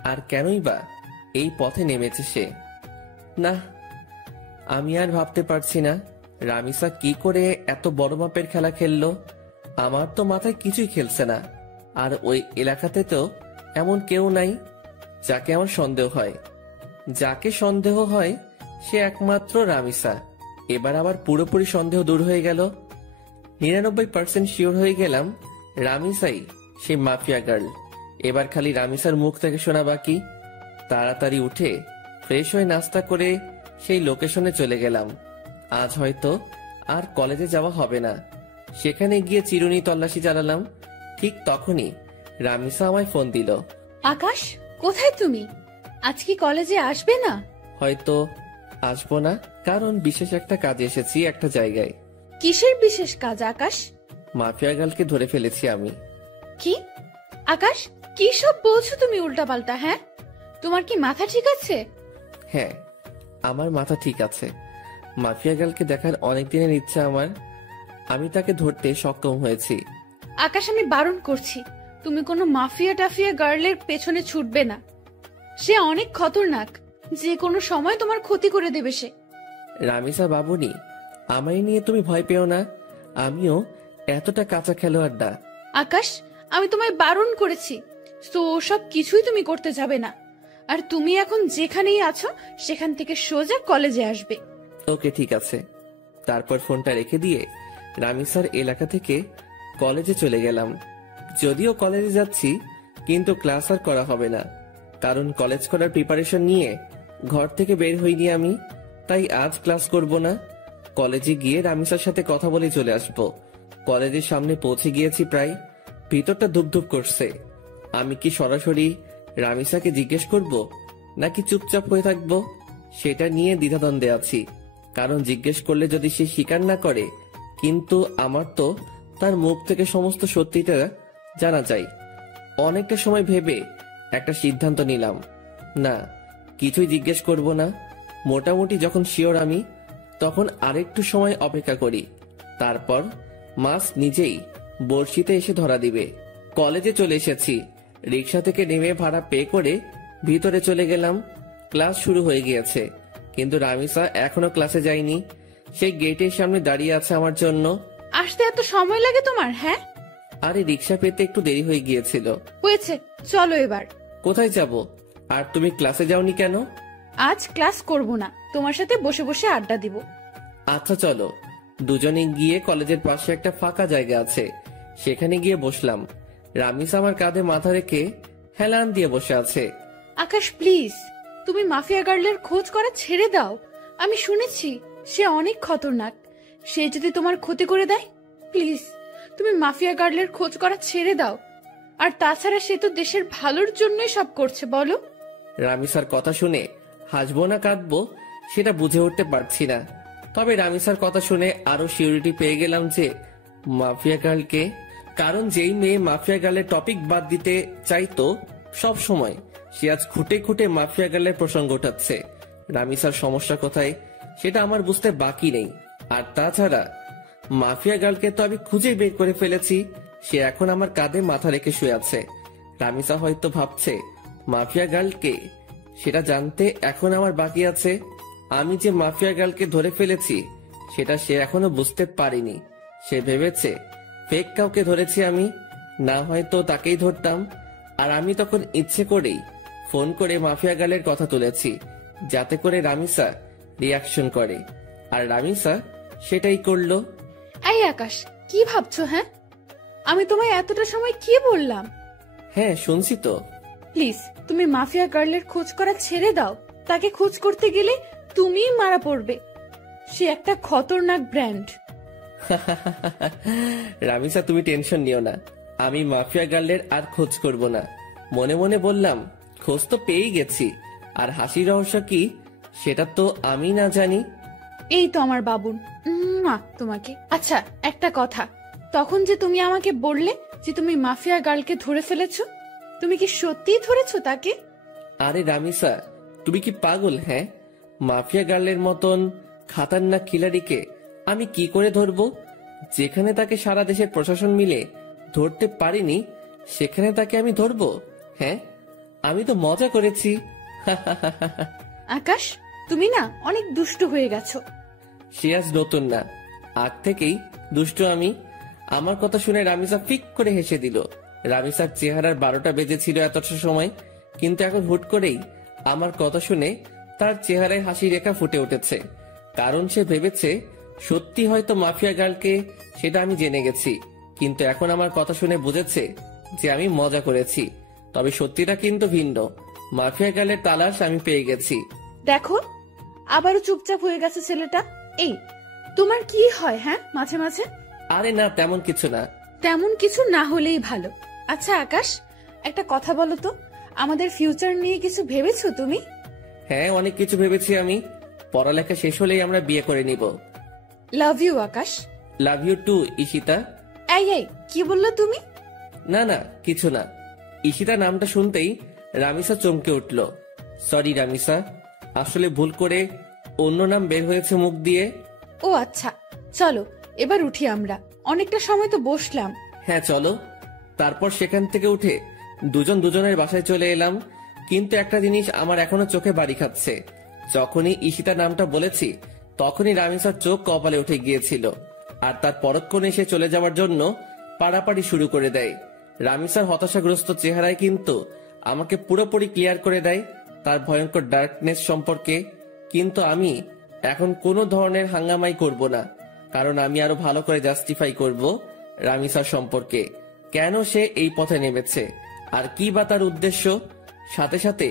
আর কেনই বা এই পথে নেমেছে সে। না, আমি আর ভাবতে পারছি না রামিসা কি করে এত বড় মাপের খেলা খেললো। আমার তো মাথায় কিছুই খেলছে না। আর ওই এলাকাতে তো এমন কেউ নাই যাকে আমার সন্দেহ হয়। যাকে সন্দেহ হয় সে একমাত্র রামিসা। এবার আবার পুরোপুরি সন্দেহ দূর হয়ে গেল। 99% শিওর হয়ে গেলাম রামিসাই সে মাফিয়া গার্ল। এবার খালি রামিসার মুখ থেকে শোনা বাকি। তাড়াতাড়ি উঠে ফ্রেশ হয়ে নাস্তা করে সেই লোকেশনে চলে গেলাম। আজ হয়তো আর কলেজে যাওয়া হবে না। সেখানে গিয়ে চিরুনি তল্লাশি চালালাম। ঠিক তখনই রামিসা আমায় ফোন দিল। আকাশ, কোথায় তুমি? আজ কি কলেজে আসবে না? হয়তো আসবো না, কারণ বিশেষ একটা কাজে এসেছি একটা জায়গায়। কিসের বিশেষ কাজ আকাশ? মাফিয়া গার্লকে ধরে ফেলেছি আমি। কি আকাশ, কি সব বলছো তুমি উল্টাপাল্টা? হ্যাঁ, তোমার কি মাথা ঠিক আছে? হ্যাঁ, আমার মাথা ঠিক আছে। মাফিয়া গার্লকে দেখার অনেক দিনের ইচ্ছা আমার। আমি তাকে ধরতে সক্ষম হয়েছি। আকাশ, আমি বারণ করছি, তুমি কোনো মাফিয়া টাফিয়া গার্লের পেছনে ছুটবে না। সে অনেক খতরনাক, যে কোনো সময় তোমার ক্ষতি করে দেবে সে। রামিসা বাবুনি, আমায় নিয়ে তুমি ভয় পেও না। আমিও এতটা কাঁচা খেলোয়াড় না। আকাশ, আমি তোমায় বারণ করেছি, তো সব কিছুই তুমি করতে যাবে না। আর তুমি এখন যেখানেই আছো সেখান থেকে সোজা কলেজে আসবে। ওকে, ঠিক আছে। তারপর ফোনটা রেখে দিয়ে রামিসার এলাকা থেকে কলেজে চলে গেলাম। যদিও কলেজে যাচ্ছি, কিন্তু ক্লাস আর করা হবে না, কারণ কলেজ করার প্রিপারেশন নিয়ে ঘর থেকে বের হইনি আমি। তাই আজ ক্লাস করব না। কলেজে গিয়ে রামিসার সাথে কথা বলে চলে আসব। কলেজের সামনে পৌঁছে গিয়েছি প্রায়। ভিতরটা ধুপধুপ করছে। আমি কি সরাসরি রামিসাকে জিজ্ঞেস করব নাকি চুপচাপ হয়ে থাকব, সেটা নিয়ে দ্বিধাদ্বন্দ্বে আছি। কারণ জিজ্ঞেস করলে যদি সে স্বীকার না করে, কিন্তু আমার তো তার মুখ থেকে সমস্ত সত্যিটা জানা যায়। অনেকটা সময় ভেবে একটা সিদ্ধান্ত নিলাম, না, কিছুই জিজ্ঞেস করব না। মোটামুটি যখন শিওর আমি, তখন আরেকটু সময় অপেক্ষা করি। তারপর মাস নিজেই বড়শিতে এসে ধরা দিবে। কলেজে চলে এসেছি। রিক্সা থেকে নেমে ভাড়া পে করে ভিতরে চলে গেলাম। ক্লাস শুরু হয়ে গিয়েছে, কিন্তু রামিসা এখনো ক্লাসে যায়নি। সেই গেটের সামনে দাঁড়িয়ে আছে আমার জন্য। আসতে এত সময় লাগে তোমার? হ্যাঁ, আরে রিক্সা পেতে একটু দেরি হয়ে গিয়েছিল। হয়েছে, চলো এবার। কোথায় যাব? আর তুমি ক্লাসে যাওনি কেন? আজ ক্লাস করব না, তোমার সাথে বসে বসে আড্ডা দিব। আচ্ছা চলো। দুজনে গিয়ে কলেজের পাশে একটা ফাঁকা জায়গা আছে, সেখানে গিয়ে বসলাম। রামিসা আমার কাঁধে মাথা রেখে হেলান দিয়ে বসে আছে। আকাশ প্লিজ, তুমি মাফিয়া গার্লের খোঁজ করা ছেড়ে দাও। আমি শুনেছি সে অনেক খতরনাক। সে যদি তোমার ক্ষতি করে দেয়, প্লিজ তুমি মাফিয়া গার্লের খোঁজ করা ছেড়ে দাও। আর তাছাড়া সে তো দেশের ভালোর জন্যই সব করছে, বলো। রামিসার কথা শুনে হাসবো না কাঁদবো সেটা বুঝে উঠতে পারছি না। তবে রামিসার কথা শুনে আরো সিউরিটি পেয়ে গেলাম যে মাফিয়া গার্লকে। কারণ যেই মেয়ে মাফিয়া গার্লের টপিক বাদ দিতে চাইতো সব সময়, সে আজ খুঁটে খুঁটে মাফিয়া গার্লের প্রসঙ্গ উঠাচ্ছে। রামিসার সমস্যা কোথায় সেটা আমার বুঝতে বাকি নেই। আর তাছাড়া মাফিয়া গার্লকে তো আমি খুঁজে বের করে ফেলেছি। সে এখন আমার কাঁধে মাথা রেখে শুয়ে আছে। রামিসা হয়তো ভাবছে মাফিয়া গার্লকে, সেটা জানতে এখন আমার বাকি আছে। আমি যে মাফিয়া গার্লকে ধরে ফেলেছি সেটা সে এখনো বুঝতে পারিনি। সে ভেবেছে ফেক কাউকে ধরেছি আমি, না হয়তো তাকেই ধরতাম। আর আমি তখন ইচ্ছে করেই ফোন করে মাফিয়া গার্লের কথা তুলেছি, যাতে করে রামিসা রিয়াকশন করে। আর রামিসা সেটাই করলো। এই আকাশ, কি ভাবছো? হ্যাঁ, আমি তোমায় এতটা সময় কি বললাম? হ্যাঁ, শুনছি তো। প্লিজ তুমি মাফিয়া গার্লের খোঁজ করা ছেড়ে দাও। তাকে খোঁজ করতে গেলে তুমিই মারা পড়বে। সে একটা খতরনাক ব্র্যান্ড। রামিসা তুমি টেনশন নিও না, আমি মাফিয়া গার্লের আর খোঁজ করব না। মনে মনে বললাম খোঁজ তো পেয়েই গেছি, আর হাসির রহস্য কি সেটা তো আমি না জানি। এই তো আমার বাবুন, তোমাকে। আচ্ছা একটা কথা, তখন যে তুমি আমাকে বললে যে তুমি মাফিয়া গার্লকে ধরে ফেলেছো, তুমি কি সত্যিই ধরেছো তাকে? আরে রামিসা, তুমি কি পাগল? হ্যাঁ, মাফিয়া গার্লের মতন খাতারনাক খিলাড়িকে আমি কি করে ধরবো? যেখানে তাকে সারা দেশের প্রশাসন মিলে ধরতে পারিনি, সেখানে তাকে আমি ধরবো? হ্যাঁ, আমি তো মজা করেছি। আকাশ, তুমি না অনেক দুষ্টু হয়ে গেছো। সে আজ নতুন না, আগ থেকেই দুষ্ট আমি। আমার কথা শুনে রামিসা ফিক করে হেসে দিল। রামিসার চেহারার 12টা বেজেছিল এতটা সময়, কিন্তু এখন হুট করেই আমার কথা শুনে তার চেহারায় হাসি রেখা ফুটে উঠেছে। কারণ সে ভেবেছে সত্যি হয়তো মাফিয়া গার্লকে, সেটা আমি জেনে গেছি। কিন্তু এখন আমার কথা শুনে বুঝেছে যে আমি মজা করেছি। তবে সত্যিটা কিন্তু ভিন্ন। মাফিয়া গার্লের তালাশ আমি পেয়ে গেছি। দেখো, আবারও চুপচাপ হয়ে গেছে ছেলেটা। এই, তোমার কি হয় হ্যাঁ মাঝে মাঝে? আরে না, তেমন কিছু না। তেমন কিছু না হলেই ভালো। আচ্ছা আকাশ, একটা কথা বলো তো, আমাদের ফিউচার নিয়ে কিছু ভেবেছো তুমি? হ্যাঁ, অনেক কিছু ভেবেছি আমি। পড়ালেখা শেষ হলেই আমরা বিয়ে করে নিব। Love you Akash. Love you too Ishita. এই এই, কি বললো তুমি? না না, কিছু না। ঈশিতা নামটা শুনতেই রামিসা চমকে উঠল। সরি রামিসা, আসলে ভুল করে অন্য নাম বের হয়েছে মুখ দিয়ে। ও আচ্ছা, চলো এবার উঠি আমরা, অনেকটা সময় তো বসলাম। হ্যাঁ চলো। তারপর সেখান থেকে উঠে দুজন দুজনের বাসায় চলে এলাম। কিন্তু একটা জিনিস আমার এখনো চোখে বাড়ি খাচ্ছে। যখনই ঈশিতা নামটা বলেছি, তখনই রামিসার চোখ কপালে উঠে গিয়েছিল, আর তার পরক্ষণে সে চলে যাওয়ার জন্য পাড়াপাড়ি শুরু করে দেয়। রামিসার হতাশাগ্রস্ত চেহারায় কিন্তু আমাকে পুরোপুরি ক্লিয়ার করে দেয় তার ভয়ঙ্কর ডার্কনেস সম্পর্কে। কিন্তু আমি এখন কোনো ধরনের হাঙ্গামাই করব না, কারণ আমি আরো ভালো করে জাস্টিফাই করব রামিসার সম্পর্কে, কেন সে এই পথে নেমেছে আর কি বা তার উদ্দেশ্য। সাথে সাথে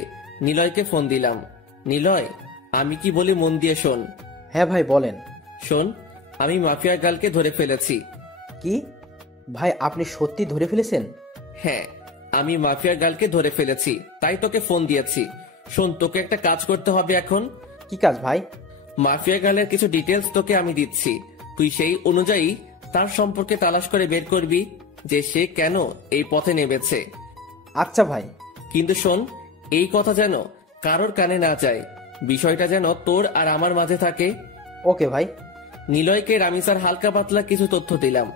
নিলয়কে ফোন দিলাম। নিলয়, আমি কি বলি মন দিয়ে শোন। হ্যাঁ ভাই বলেন। শোন, আমি মাফিয়া গার্লকে ধরে ফেলেছি। কি ভাই, আপনি সত্যি ধরে ফেলেছেন? হ্যাঁ, আমি মাফিয়া গার্লকে ধরে ফেলেছি, তাই তোকে ফোন দিয়েছি। শোন, তোকে একটা কাজ করতে হবে এখন। কি কাজ ভাই? মাফিয়া গার্লের কিছু ডিটেলস তোকে আমি দিচ্ছি, তুই সেই অনুযায়ী তার সম্পর্কে তালাশ করে বের করবি যে সে কেন এই পথে নেমেছে। আচ্ছা ভাই। কিন্তু শোন, এই কথা যেন কারোর কানে না যায়, বিষয়টা যেন তোর আর আমার মাঝে থাকে। ওকে ভাই। নিলয়কে রামিসার হালকা পাতলা কিছু তথ্য দিলাম,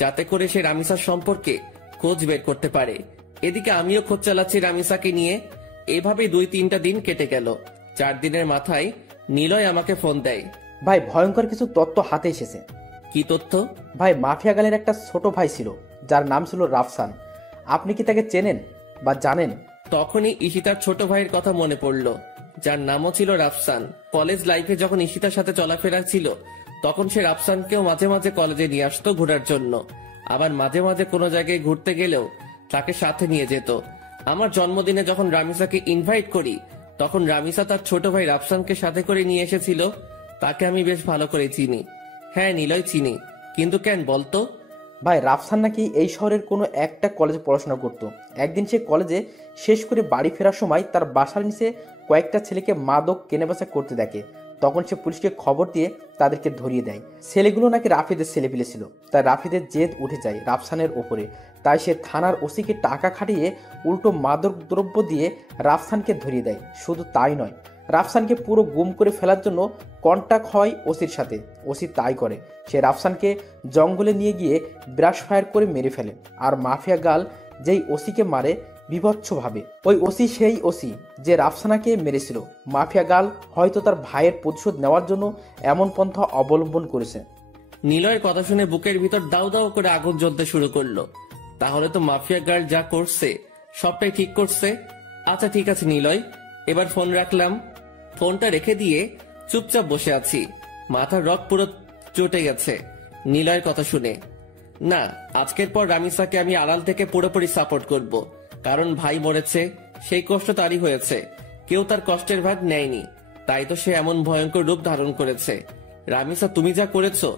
যাতে করে সে রামিসার সম্পর্কে খোঁজ বের করতে পারে। এদিকে আমিও খোঁজ চালাচ্ছি রামিসাকে নিয়ে। এভাবে 2-3টা দিন কেটে গেল। 4 দিনের মাথায় নিলয় আমাকে ফোন দেয়। ভাই ভয়ঙ্কর কিছু তথ্য হাতে এসেছে। কি তথ্য? ভাই মাফিয়া গালের একটা ছোট ভাই ছিল, যার নাম ছিল রাফসান। আপনি কি তাকে চেনেন বা জানেন? তখনই ঈশিতার ছোট ভাইয়ের কথা মনে পড়ল, যার নামও ছিল রাফসান। কলেজ লাইফে যখন ঈশিতার সাথে চলাফেরা ছিল, তখন সে রাফসানকেও মাঝে মাঝে কলেজে নিয়ে আসতো ঘোরার জন্য। আবার মাঝে মাঝে কোনো জায়গায় ঘুরতে গেলেও তাকে সাথে নিয়ে যেত। আমার জন্মদিনে যখন রামিসাকে ইনভাইট করি, তখন রামিসা তার ছোট ভাই রাফসানকে সাথে করে নিয়ে এসেছিল। তাকে আমি বেশ ভালো করে চিনি। হ্যাঁ নিলয়, চিনি। কিন্তু কেন বলতো? ভাই রাফসান নাকি এই শহরের কোনো একটা কলেজে পড়াশোনা করত। একদিন সে কলেজে শেষ করে বাড়ি ফেরার সময় তার বাসার নিচে কয়েকটা ছেলেকে মাদক কেনাবেচা করতে দেখে। তখন সে পুলিশকে খবর দিয়ে তাদেরকে ধরিয়ে দেয়। ছেলেগুলো নাকি রাফিদের ছেলেপিলে ছিল। তাই রাফিদের জেদ উঠে যায় রাফসানের ওপরে। তাই সে থানার ওসিকে টাকা খাটিয়ে উল্টো মাদক দ্রব্য দিয়ে রাফসানকে ধরিয়ে দেয়। শুধু তাই নয়, রাফসানকে পুরো গুম করে ফেলার জন্য কন্টাক্ট হয় ওসির সাথে। ওসি তাই করে, সে রাফসানকে জঙ্গলে নিয়ে গিয়ে ব্রাশ ফায়ার করে মেরে ফেলে। আর মাফিয়া গার্ল যেই ওসিকে মারে বিভৎসভাবে, ওই ওসি সেই ওসি যে রাফসানাকে মেরেছিল। মাফিয়া গার্ল হয়তো তার ভাইয়ের প্রতিশোধ নেওয়ার জন্য এমন পন্থা অবলম্বন করেছে। নিলয়ের কথা শুনে বুকের ভিতর দাউ দাউ করে আগুন জ্বলতে শুরু করলো। তাহলে তো মাফিয়া গার্ল যা করছে সবটাই ঠিক করছে। আচ্ছা ঠিক আছে নিলয়, এবার ফোন রাখলাম। ফোনটা রেখে দিয়ে চুপচাপ বসে আছি। মাথার রক পুরো চটে গেছে নিলয়ের কথা শুনে। না, আজকের পর রামিসাকে আমি আড়াল থেকে পুরোপুরি সাপোর্ট করব, কারণ ভাই মরেছে, সেই কষ্ট তারই হয়েছে। কেউ তার কষ্টের ভাগ নেয়নি, তাই তো সে এমন ভয়ঙ্কর রূপ ধারণ করেছে। রামিসা, তুমি যা করেছো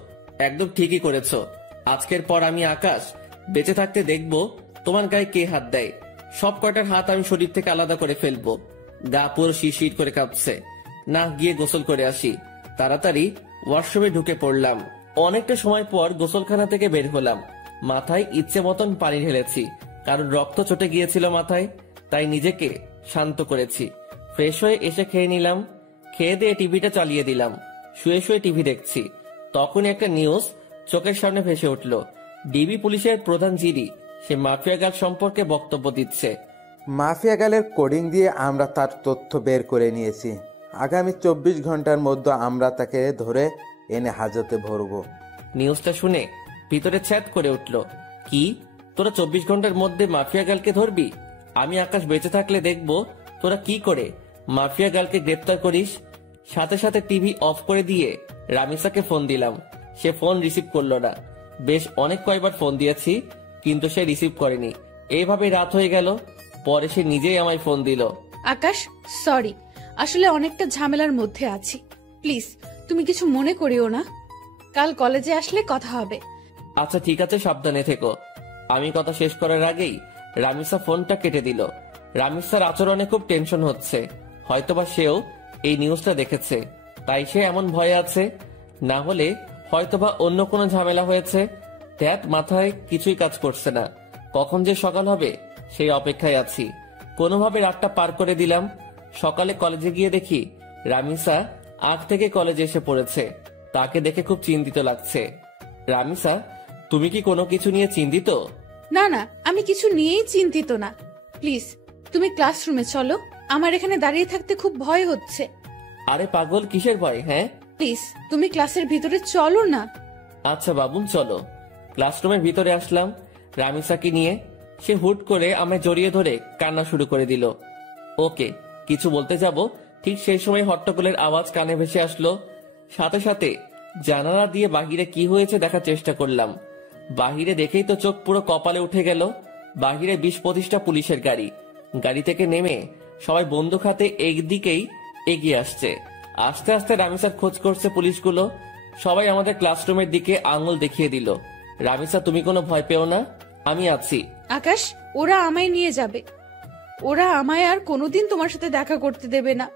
একদম ঠিকই করেছো। আজকের পর আমি আকাশ বেঁচে থাকতে দেখবো তোমার গায়ে কে হাত দেয়। সব কয়টার হাত আমি শরীর থেকে আলাদা করে ফেলবো। গা পুরো শিরশির করে কাঁপছে। না, গিয়ে গোসল করে আসি। তাড়াতাড়ি ওয়াশরুমে ঢুকে পড়লাম। অনেকটা সময় পর গোসলখানা থেকে বের হলাম। মাথায় ইচ্ছে মতন পানি ঢেলেছি, কারণ রক্ত চটে গিয়েছিল মাথায়, তাই নিজেকে শান্ত করেছি। ফ্রেশ হয়ে এসে খেয়ে নিলাম। খেয়ে দিয়ে টিভিটা চালিয়ে দিলাম। শুয়ে শুয়ে টিভি দেখছি। তখনই একটা নিউজ চোখের সামনে ভেসে উঠল। ডিবি পুলিশের প্রধান জিডি সে মাফিয়া গার্ল সম্পর্কে বক্তব্য দিচ্ছে। মাফিয়া গালের কোডিং দিয়ে আমরা তার তথ্য বের করে নিয়েছি। আগামী 24 ঘন্টার মধ্যে আমরা তাকে ধরে এনে হাজতে ভরবো। নিউজটা শুনে ভিতরে ছ্যাদ করে উঠল। কি, তোরা 24 ঘন্টার মধ্যে মাফিয়া গালকে ধরবি? আমি আকাশ বেঁচে থাকলে দেখবো তোরা কি করে মাফিয়া গালকে গ্রেপ্তার করিস। সাথে সাথে টিভি অফ করে দিয়ে রামিসাকে ফোন দিলাম। সে ফোন রিসিভ করলো না। বেশ অনেক কয়বার ফোন দিয়েছি, কিন্তু সে রিসিভ করেনি। এইভাবে রাত হয়ে গেল। পরে সে নিজেই আমায় ফোন দিল। আকাশ, সরি, আসলে অনেকটা ঝামেলার মধ্যে আছি। প্লিজ তুমি কিছু মনে করিও না। কাল কলেজে আসলে কথা হবে। আচ্ছা ঠিক আছে, সাবধানে থেকো। আমি কথা শেষ করার আগেই রামিসা ফোনটা কেটে দিল। রামিসার আচরণে খুব টেনশন হচ্ছে। হয়তোবা সেও এই নিউজটা দেখেছে, তাই সে এমন ভয়ে আছে। না হলে হয়তোবা অন্য কোনো ঝামেলা হয়েছে। ধ্যাত মাথায় কিছুই কাজ করছে না। কখন যে সকাল হবে সেই অপেক্ষায় আছি। কোনোভাবে রাতটা পার করে দিলাম। সকালে কলেজে গিয়ে দেখি রামিসা আগ থেকে কলেজে এসে পড়েছে। তাকে দেখে খুব চিন্তিত লাগছে। রামিসা, তুমি কি কোনো কিছু নিয়ে চিন্তিত? না না, আমি কিছু নিয়েই চিন্তিত না। প্লিজ তুমি ক্লাসরুমে চলো, আমার এখানে দাঁড়িয়ে থাকতে খুব ভয় হচ্ছে। আরে পাগল, কিসের ভয়? হ্যাঁ প্লিজ তুমি ক্লাসের ভিতরে চলো না। আচ্ছা বাবুন, চলো। ক্লাসরুমের ভিতরে আসলাম রামিসাকে নিয়ে। সে হুট করে আমায় জড়িয়ে ধরে কান্না শুরু করে দিল। ওকে কিছু বলতে যাব, ঠিক সেই সময় হট্টগোলের আওয়াজ কানে ভেসে আসলো। সাথে সাথে জানালা দিয়ে বাহিরে কি হয়েছে দেখার চেষ্টা করলাম। বাহিরে দেখেই তো চোখ পুরো কপালে উঠে গেল। বাহিরে 20-25টা পুলিশের গাড়ি। গাড়ি থেকে নেমে সবাই বন্দুক হাতে একদিকেই এগিয়ে আসছে। আস্তে আস্তে রামিসার খোঁজ করছে পুলিশগুলো। সবাই আমাদের ক্লাসরুমের দিকে আঙুল দেখিয়ে দিল। রামিসা, তুমি কোনো ভয় পেও না, আমি আছি। আকাশ, ওরা আমায় নিয়ে যাবে। ওরা আমায় আর কোনোদিন তোমার সাথে দেখা করতে দেবে না।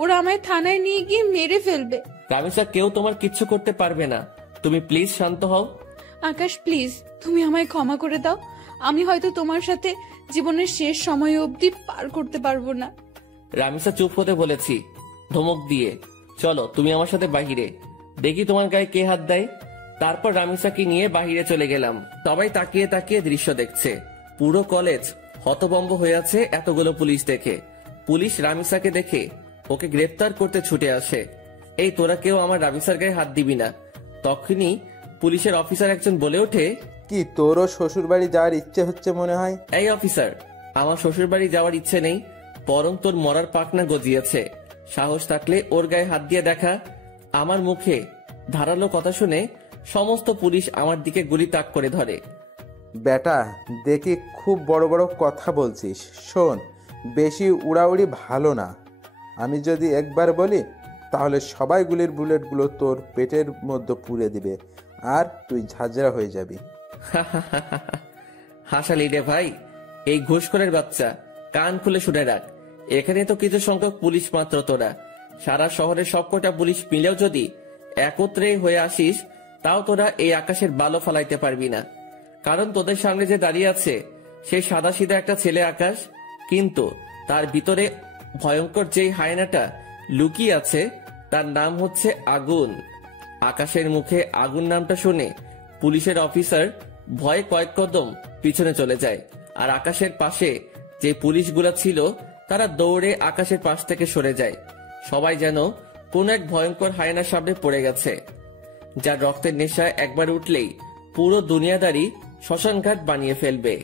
ওরা আমায় থানায় নিয়ে গিয়ে মেরে ফেলবে। রামিসা, কেউ তোমার কিচ্ছু করতে পারবে না। তুমি প্লিজ শান্ত হও। আকাশ প্লিজ, তুমি আমায় ক্ষমা করে দাও। আমি হয়তো তোমার সাথে জীবনের শেষ সময় অবধি পার করতে পারবো না। রামিসা, চুপ হতে বলেছি ধমক দিয়ে। চলো তুমি আমার সাথে বাহিরে, দেখি তোমার গায়ে কে হাত দেয়। তারপর রামিসাকে নিয়ে বাহিরে চলে গেলাম। সবাই তাকিয়ে তাকিয়ে দৃশ্য দেখছে। পুরো কলেজ হতভম্ব হয়ে আছে এতগুলো পুলিশ দেখে। পুলিশ রামিসাকে দেখে ওকে গ্রেফতার করতে ছুটে আসে। এই তোরা কেউ আমার রামিসার গায়ে হাত দিবি না। তখনই পুলিশের অফিসার একজন বলে ওঠে, কি তোরও শ্বশুর বাড়ি যাওয়ার ইচ্ছে হচ্ছে মনে হয়? এই অফিসার, আমার শ্বশুর বাড়ি যাওয়ার ইচ্ছে নেই, বরং তোর মরার পাকনা গজিয়েছে। সাহস থাকলে ওর গায়ে হাত দিয়ে দেখা। আমার মুখে ধারালো কথা শুনে সমস্ত পুলিশ আমার দিকে গুলি তাক করে ধরে। বেটা দেখি খুব বড় বড় কথা বলছিস। শোন, বেশি উড়াউড়ি ভালো না। আমি যদি একবার বলি তাহলে সবাই গুলির বুলেটগুলো তোর পেটের মধ্যে পুড়ে দিবে আর তুই ঝাঁঝরা হয়ে যাবি। হাসালি রে ভাই, এই ঘুষখোরের বাচ্চা, কান খুলে শুনে রাখ। এখানে তো কিছু সংখ্যক পুলিশ মাত্র তোরা। সারা শহরের সবকটা পুলিশ মিলেও যদি একত্রে হয়ে আসিস, তাও তোরা এই আকাশের বালো ফালাইতে পারবি না। কারণ তোদের সামনে যে দাঁড়িয়ে আছে সেই সাদা সিধা একটা ছেলে আকাশ, কিন্তু তার ভিতরে ভয়ঙ্কর যেই হায়নাটা লুকিয়ে আছে তার নাম হচ্ছে আগুন। আকাশের মুখে আগুন নামটা শুনে পুলিশের অফিসার ভয়ে কয়েক কদম পিছনে চলে যায়। আর আকাশের পাশে যে পুলিশগুলা ছিল তারা দৌড়ে আকাশের পাশ থেকে সরে যায়। সবাই যেন কোন এক ভয়ঙ্কর হায়নার সামনে পড়ে গেছে, যার রক্তের নেশায় একবার উঠলেই পুরো দুনিয়াদারি শ্মশানঘাট বানিয়ে ফেলবে।